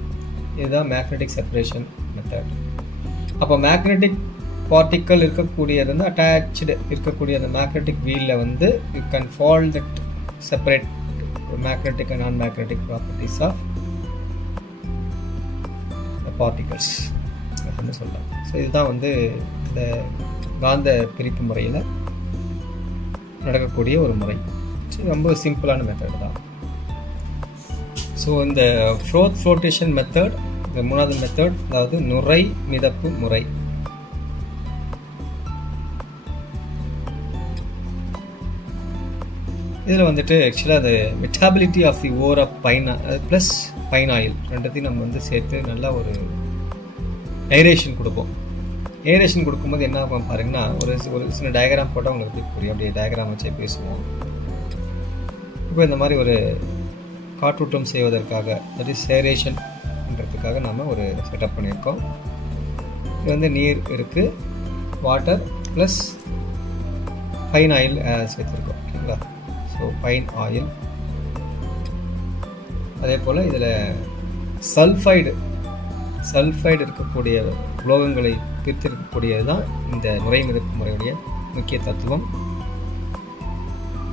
இதுதான் மேக்னெட்டிக் செப்பரேஷன் மெத்தட். அப்போ மேக்னெட்டிக் பார்ட்டிக்கல் இருக்கக்கூடியது அட்டாச்சு இருக்கக்கூடிய அந்த மேக்னெட்டிக் வீலில் you can fall that separate magnetic and non magnetic properties of particles அப்படின்னு சொல்லலாம். ஸோ இதுதான் இந்த காந்த பிரிப்பு முறையில் நடக்கக்கூடிய ஒரு முறை. ரொம்ப சிம்பிளான மெத்தட் தான். ஸோ இந்த ஃப்ளோட்டேஷன் மெத்தட், இந்த 3வது மெத்தட், அதாவது நுரை மிதப்பு முறை. இதில் ஆக்சுவலாக அது மெட்டாபிலிட்டி of the ore of pine plus pine oil ரெண்டுத்தையும் நம்ம சேர்த்து நல்லா ஒரு ஏரேஷன் கொடுப்போம். ஏரேஷன் கொடுக்கும்போது என்ன ஆகும் பாருங்கன்னா, ஒரு சின்ன டயக்ராம் போட்டால் உங்களுக்கு புரியும். அப்படியே டயக்ராம் வச்சே பேசுவோம். இப்போ இந்த மாதிரி ஒரு காற்றூட்டம் செய்வதற்காக, தட் இஸ் ஏரேஷன்ன்றதுக்காக நாம் ஒரு செட்டப் பண்ணியிருக்கோம். இது நீர் இருக்குது, வாட்டர் ப்ளஸ் பைன் ஆயில் சேர்த்துருக்கோம். ஓகேங்களா? So pine oil. அதே போல் இதில் சல்ஃபைடு இருக்கக்கூடிய உலோகங்களை பிரித்திருக்கக்கூடியது தான் இந்த நுரை மிதப்பு முறையுடைய முக்கிய தத்துவம்.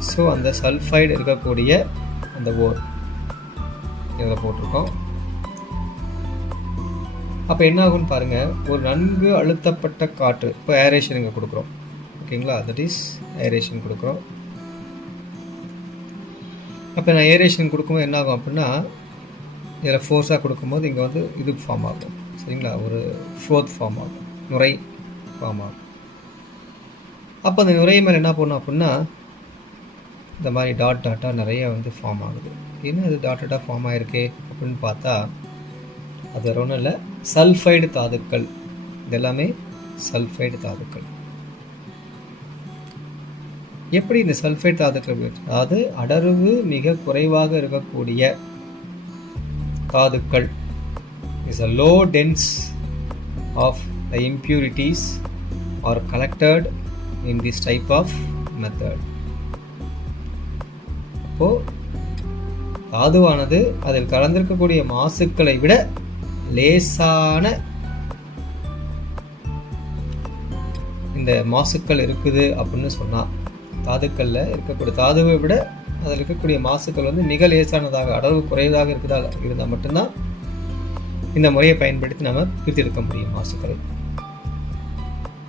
ஸோ அந்த சல்ஃபைடு இருக்கக்கூடிய அந்த ஓர் இதில் போட்டிருக்கோம். அப்போ என்ன ஆகும்னு பாருங்கள், ஒரு நன்கு அழுத்தப்பட்ட காற்று, இப்போ ஏரேஷன் இங்கே கொடுக்குறோம், ஓகேங்களா, தட் இஸ் ஏரேஷன் கொடுக்குறோம். அப்போ நான் ஏரேஷன் கொடுக்கும்போது என்ன ஆகும் அப்படின்னா, இதில் ஃபோர்ஸாக கொடுக்கும்போது இங்கே வந்து இது ஃபார்ம் ஆகும், சரிங்களா, ஒரு ஃபோர்த் ஃபார்ம் ஆகும், நுரை ஃபார்ம் ஆகும். அப்போ அந்த நுரை மேலே என்ன பண்ணும் அப்படின்னா, இந்த மாதிரி டாட்டாக நிறைய வந்து ஃபார்ம் ஆகுது. என்ன அது டாட்டாக ஃபார்ம் ஆகிருக்கே அப்படின்னு பார்த்தா, அது வேறு ஒன்றும் இல்லை, சல்ஃபைடு தாதுக்கள். இதெல்லாமே சல்ஃபைடு தாதுக்கள். எப்படி இந்த சல்ஃபைடு தாதுக்கள், அதாவது அடர்வு மிக குறைவாக இருக்கக்கூடிய தாதுக்கள், is a low dense of the impurities are collected in this type of method. அப்போ தாதுவானது அதில் கலந்திருக்கக்கூடிய மாசுக்களை விட லேசான இந்த மாசுக்கள் இருக்குது அப்படின்னு சொன்னால், தாதுக்களில் இருக்கக்கூடிய தாதுவை விட அதில் இருக்கக்கூடிய மாசுக்கள் வந்து மிக லேசானதாக, அடர்வு குறைவாக இருந்தால் மட்டும்தான் இந்த முறையை பயன்படுத்தி நம்ம பிரித்தெடுக்க முடியும் மாசுக்களை,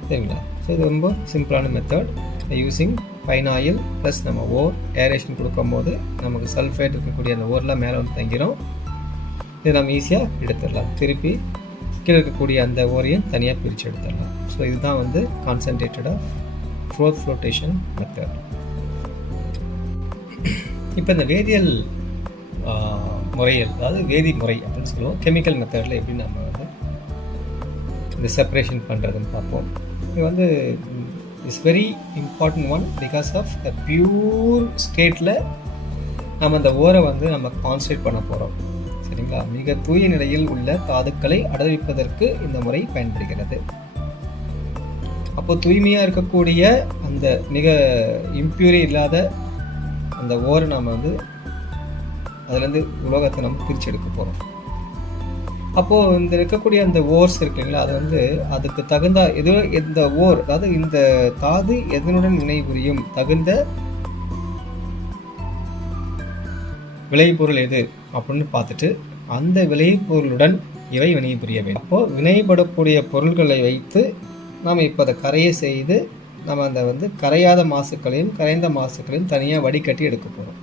சரிங்களா. ஸோ இது ரொம்ப சிம்பிளான method. Using fine oil plus நம்ம ஓர் ஏரேஷன் கொடுக்கும்போது நமக்கு சல்ஃபேட் இருக்கக்கூடிய அந்த ஓர்லாம் மேலே வந்து தங்கிடும். இதை நம்ம ஈஸியாக எடுத்துடலாம். திருப்பி கீழே இருக்கக்கூடிய அந்த ஓரையும் தனியாக பிரித்து எடுத்துடலாம். ஸோ இதுதான் வந்து கான்சன்ட்ரேட்டடாக ஃபோர்த் ஃப்ளோட்டேஷன் மெத்தட். இப்போ இந்த வேதியியல் முறையில், அதாவது வேதி முறை அப்படின்னு சொல்லுவோம், கெமிக்கல் மெத்தடில் எப்படி நம்ம வந்து இந்த செப்பரேஷன் பண்ணுறதுன்னு பார்ப்போம். இது வந்து it's very important one, because of the pure ஸ்டேட்டில் நம்ம அந்த ஓரை வந்து நம்ம கான்சன்ட்ரேட் பண்ண போகிறோம், சரிங்களா. மிக தூய நிலையில் உள்ள தாதுக்களை அடர்விப்பதற்கு இந்த முறை பயன்படுகிறது. அப்போ தூய்மையாக இருக்கக்கூடிய அந்த மிக இம்ப்யூரி இல்லாத அந்த ஓரை நம்ம வந்து அதுலேருந்து உலோகத்தை நம்ம பிரித்து எடுக்க போகிறோம். அப்போது இந்த இருக்கக்கூடிய அந்த ஓர்ஸ் இருக்குங்களா, அது வந்து அதுக்கு தகுந்த எதோ இந்த ஓர், அதாவது இந்த தாது எதனுடன் வினைபுரியும், தகுந்த விளைபொருள் எது அப்படின்னு பார்த்துட்டு அந்த விளைபொருளுடன் இவை வினைபுரிய வேண்டும். அப்போது வினைப்படக்கூடிய பொருள்களை வைத்து நாம் இப்போ அதை கரையை செய்து நம்ம அந்த வந்து கரையாத மாசுக்களையும் கரைந்த மாசுக்களையும் தனியாக வடிகட்டி எடுக்க போகிறோம்.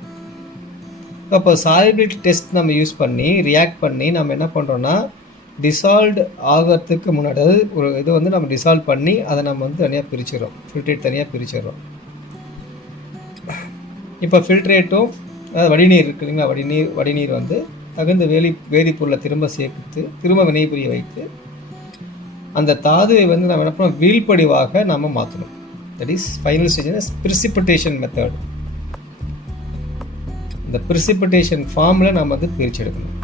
அப்போ சாலிபிலிட்டி டெஸ்ட் நம்ம யூஸ் பண்ணி ரியாக்ட் பண்ணி நம்ம என்ன பண்ணுறோன்னா, டிசால்வ்டு ஆகிறதுக்கு முன்னாடி, அதாவது ஒரு இது வந்து நம்ம டிசால்வ் பண்ணி அதை நம்ம வந்து தனியாக பிரிச்சிடறோம், ஃபில்ட்ரேட் தனியாக பிரிச்சிடறோம். இப்போ ஃபில்ட்ரேட்டும் அதாவது வடிநீர் இருக்கு இல்லைங்களா, வடிநீர் வந்து தகுந்த வேதிப்பொருளை திரும்ப சேர்த்து திரும்ப வினைபுரிய வைத்து அந்த தாதுவை வந்து நம்ம என்ன பண்ணோம், வீழ்படிவாக நம்ம மாற்றணும். That is final stage precipitation method. இந்த பிரிசிபிட்டேஷன் ஃபார்மில் நம்ம வந்து பிரித்து எடுக்கணும்.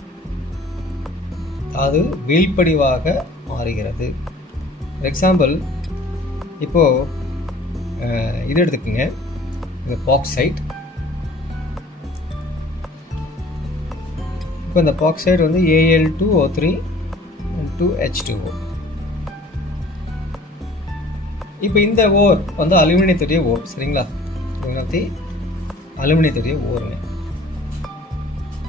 அது வீழ்படிவாக மாறுகிறது. ஃபார் எக்ஸாம்பிள், இப்போது இது எடுத்துக்கோங்க, இந்த பாக்சைட். இப்போ இந்த பாக்சைட் வந்து Al2O3 and 2H2O. இப்போ இந்த ஓர் வந்து அலுமினியத்துடைய ஓர், சரிங்களா, அலுமினியத்துடைய ஓருங்க.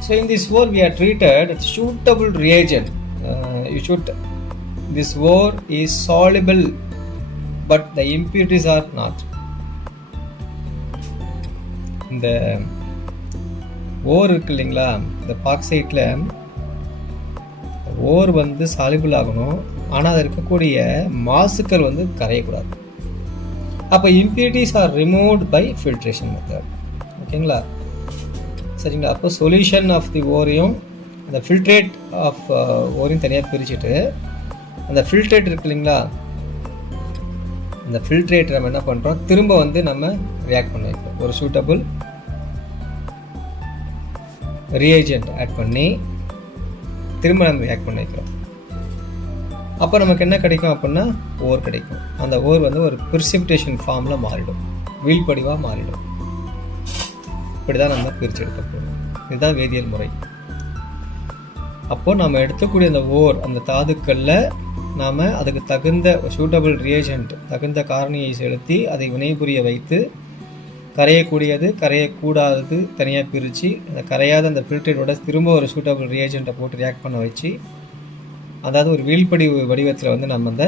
So in this ore we are treated with suitable reagent. This ore is soluble, but the impurities are not. இந்த ஓர் இருக்கு இல்லைங்களா, இந்த பாக்சைட்டில் ஓர் வந்து சாலிபிள் ஆகணும், ஆனால் அது இருக்கக்கூடிய மாசுக்கள் வந்து கரையக்கூடாது. அப்போ impurities are removed by filtration method, ஓகேங்களா, சரிங்களா. அப்போ சொல்யூஷன் ஆஃப் தி ஓரையும் அந்த ஃபில்ட்ரேட் ஆஃப் ஓரையும் தனியாக பிரிச்சுட்டு அந்த ஃபில்ட்ரேட் இருக்கு இல்லைங்களா, அந்த ஃபில்ட்ரேட் நம்ம என்ன பண்ணுறோம், திரும்ப வந்து நம்ம ரியாக்ட் பண்ண வைக்கிறோம். ஒரு சூட்டபிள் ரியேஜென்ட் ஆட் பண்ணி திரும்ப நம்ம ரியாக்ட் பண்ண வைக்கிறோம். அப்போ நமக்கு என்ன கிடைக்கும் அப்படின்னா ஓர் கிடைக்கும். அந்த ஓர் வந்து ஒரு பிரிசிபிட்டேஷன் ஃபார்மில் மாறிடும், வீழ்படிவாக மாறிடும். இப்படி தான் நம்ம பிரித்து எடுக்க போகிறோம். இதுதான் வேதியியல் முறை. அப்போது நம்ம எடுக்கக்கூடிய அந்த ஓர், அந்த தாதுக்களில் நாம் அதுக்கு தகுந்த சூட்டபிள் ரியேஜென்ட், தகுந்த காரணியை செலுத்தி அதை வினைபுரிய வைத்து கரையக்கூடியது கரையக்கூடாதது தனியாக பிரித்து அந்த கரையாத அந்த ஃபில்டரோட திரும்ப ஒரு சூட்டபிள் ரியேஜெண்ட்டை போட்டு ரியாக்ட் பண்ண வச்சு, அதாவது ஒரு வீழ்படி வடிவத்தில் வந்து நம்ம அந்த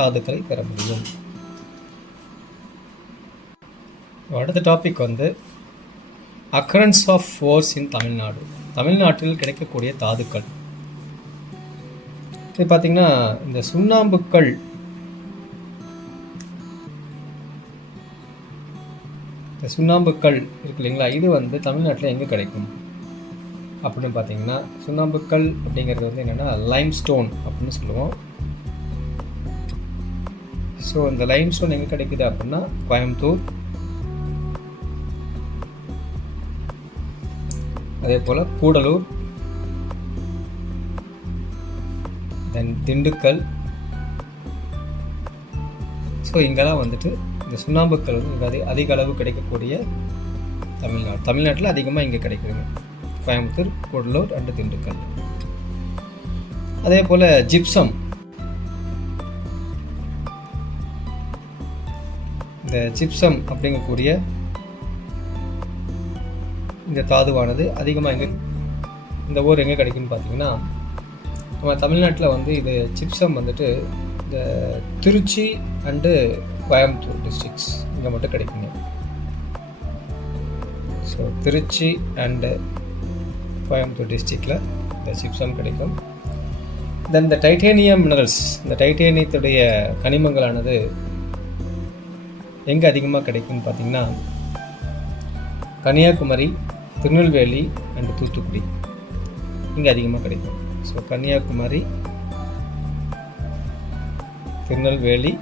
தாதுக்களை பெற முடியும். அடுத்த டாபிக் வந்து அக்கரன்ஸ் ஆஃப் ஓர்ஸ் இன் தமிழ்நாடு. தமிழ்நாட்டில் கிடைக்கக்கூடிய தாதுக்கள். இது பார்த்திங்கன்னா இந்த சுண்ணாம்புக்கல், இந்த சுண்ணாம்புக்கல் இருக்கு இல்லைங்களா, இது வந்து தமிழ்நாட்டில் எங்கே கிடைக்கும் அப்படின்னு பார்த்தீங்கன்னா, சுண்ணாம்புக்கல் அப்படிங்கிறது வந்து என்னென்னா லைம்ஸ்டோன் அப்படின்னு சொல்லுவோம். ஸோ இந்த லைம்ஸ்டோன் எங்கே கிடைக்குது அப்படின்னா கோயம்புத்தூர், அதே போல் கூடலூர், தென் திண்டுக்கல். ஸோ இங்கெல்லாம் வந்துட்டு இந்த சுண்ணாம்புக்கல் வந்து அதிக அளவு கிடைக்கக்கூடிய தமிழ்நாட்டில் அதிகமாக இங்கே கிடைக்குதுங்க. கோயம்புத்தூர், கூடலூர் அண்டு திண்டுக்கல். அதே போல் ஜிப்சம், இந்த ஜிப்சம் அப்படிங்கக்கூடிய இந்த தாதுவானது அதிகமாக இந்த ஊர் எங்கே கிடைக்குன்னு பார்த்தீங்கன்னா, நம்ம தமிழ்நாட்டில் வந்து இது ஜிப்சம் வந்துட்டு இந்த திருச்சி அண்டு கோயம்புத்தூர் டிஸ்ட்ரிக்ஸ் இங்கே மட்டும் கிடைக்குங்க. ஸோ திருச்சி அண்டு கோயம்புத்தூர் டிஸ்ட்ரிக்டில் இந்த ஜிப்சம் கிடைக்கும். தென் இந்த டைட்டேனியம் மினரல்ஸ், இந்த டைட்டேனியத்துடைய கனிமங்களானது எங்கே அதிகமாக கிடைக்குன்னு பார்த்தீங்கன்னா, கன்னியாகுமரி, திருநெல்வேலி அண்டு தூத்துக்குடி இங்கே அதிகமாக கிடைக்கும். ஸோ கன்னியாகுமரி, திருநெல்வேலி,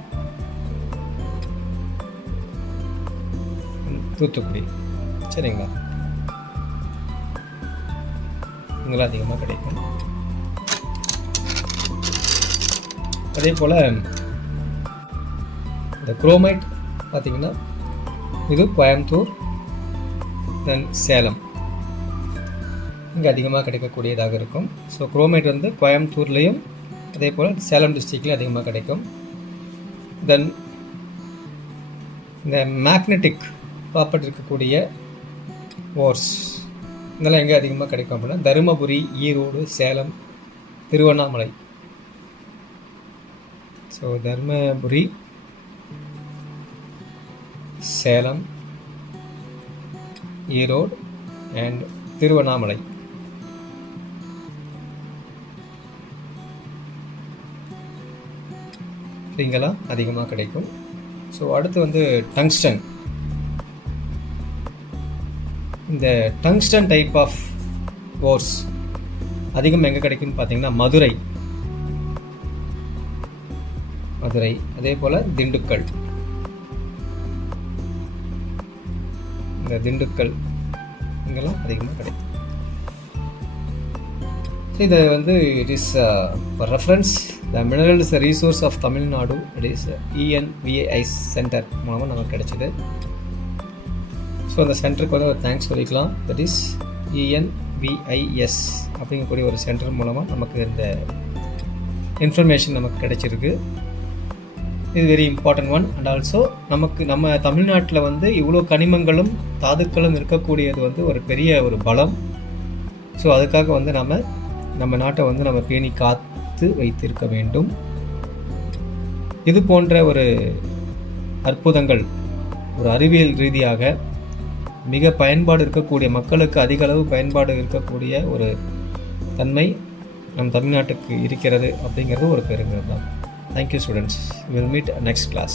தூத்துக்குடி, சரிங்களா, இங்கெல்லாம் அதிகமாக கிடைக்கும். அதே போல் இந்த குரோமைட் பார்த்திங்கன்னா இது கோயம்புத்தூர், தென் சேலம் இங்கே அதிகமாக கிடைக்கக்கூடியதாக இருக்கும். ஸோ குரோமைட் வந்து கோயம்புத்தூர்லேயும் அதே போல் சேலம் டிஸ்ட்ரிக்ட்லேயும் அதிகமாக கிடைக்கும். தென் இந்த மேக்னெட்டிக் ப்ராப்பர்ட்டி இருக்கக்கூடிய ஓர்ஸ் இதெல்லாம் எங்கே அதிகமாக கிடைக்கும் அப்படின்னா தருமபுரி, ஈரோடு, சேலம், திருவண்ணாமலை. So Dharmapuri, Salem, Erode and Tiruvannamalai. இங்கெல்லாம் அதிகமாக கிடைக்கும். ஸோ அடுத்து வந்து டங்ஸ்டன். இந்த டங்ஸ்டன் டைப் ஆஃப் ஓர்ஸ் அதிகம் எங்கே கிடைக்குன்னு பார்த்தீங்கன்னா மதுரை, அதே போல் திண்டுக்கல். இந்த திண்டுக்கல் இங்கெல்லாம் அதிகமாக கிடைக்கும். இது வந்து it is for reference the minerals resource of Tamil Nadu, it is ENVI centre மூலமாக நமக்கு கிடைச்சிது. ஸோ அந்த சென்டருக்கு வந்து ஒரு தேங்க்ஸ் சொல்லிக்கலாம். தட் இஸ் ENVIS அப்படிங்கக்கூடிய ஒரு சென்டர் மூலமாக நமக்கு இந்த இன்ஃபர்மேஷன் நமக்கு கிடைச்சிருக்கு. இது very important one. And also நம்ம தமிழ்நாட்டில் வந்து இவ்வளோ கனிமங்களும் தாதுக்களும் இருக்கக்கூடியது வந்து ஒரு பெரிய ஒரு பலம். ஸோ அதுக்காக வந்து நம்ம நாட்டை வந்து நம்ம பேணி காத்து வைத்திருக்க வேண்டும். இது போன்ற ஒரு அற்புதங்கள் ஒரு அறிவியல் ரீதியாக மிக பயன்பாடு இருக்கக்கூடிய, மக்களுக்கு அதிக அளவு பயன்பாடு இருக்கக்கூடிய ஒரு தன்மை நம் தமிழ்நாட்டுக்கு இருக்கிறது அப்படிங்கிறது ஒரு பெருமை தான். Thank you students. We will meet next class.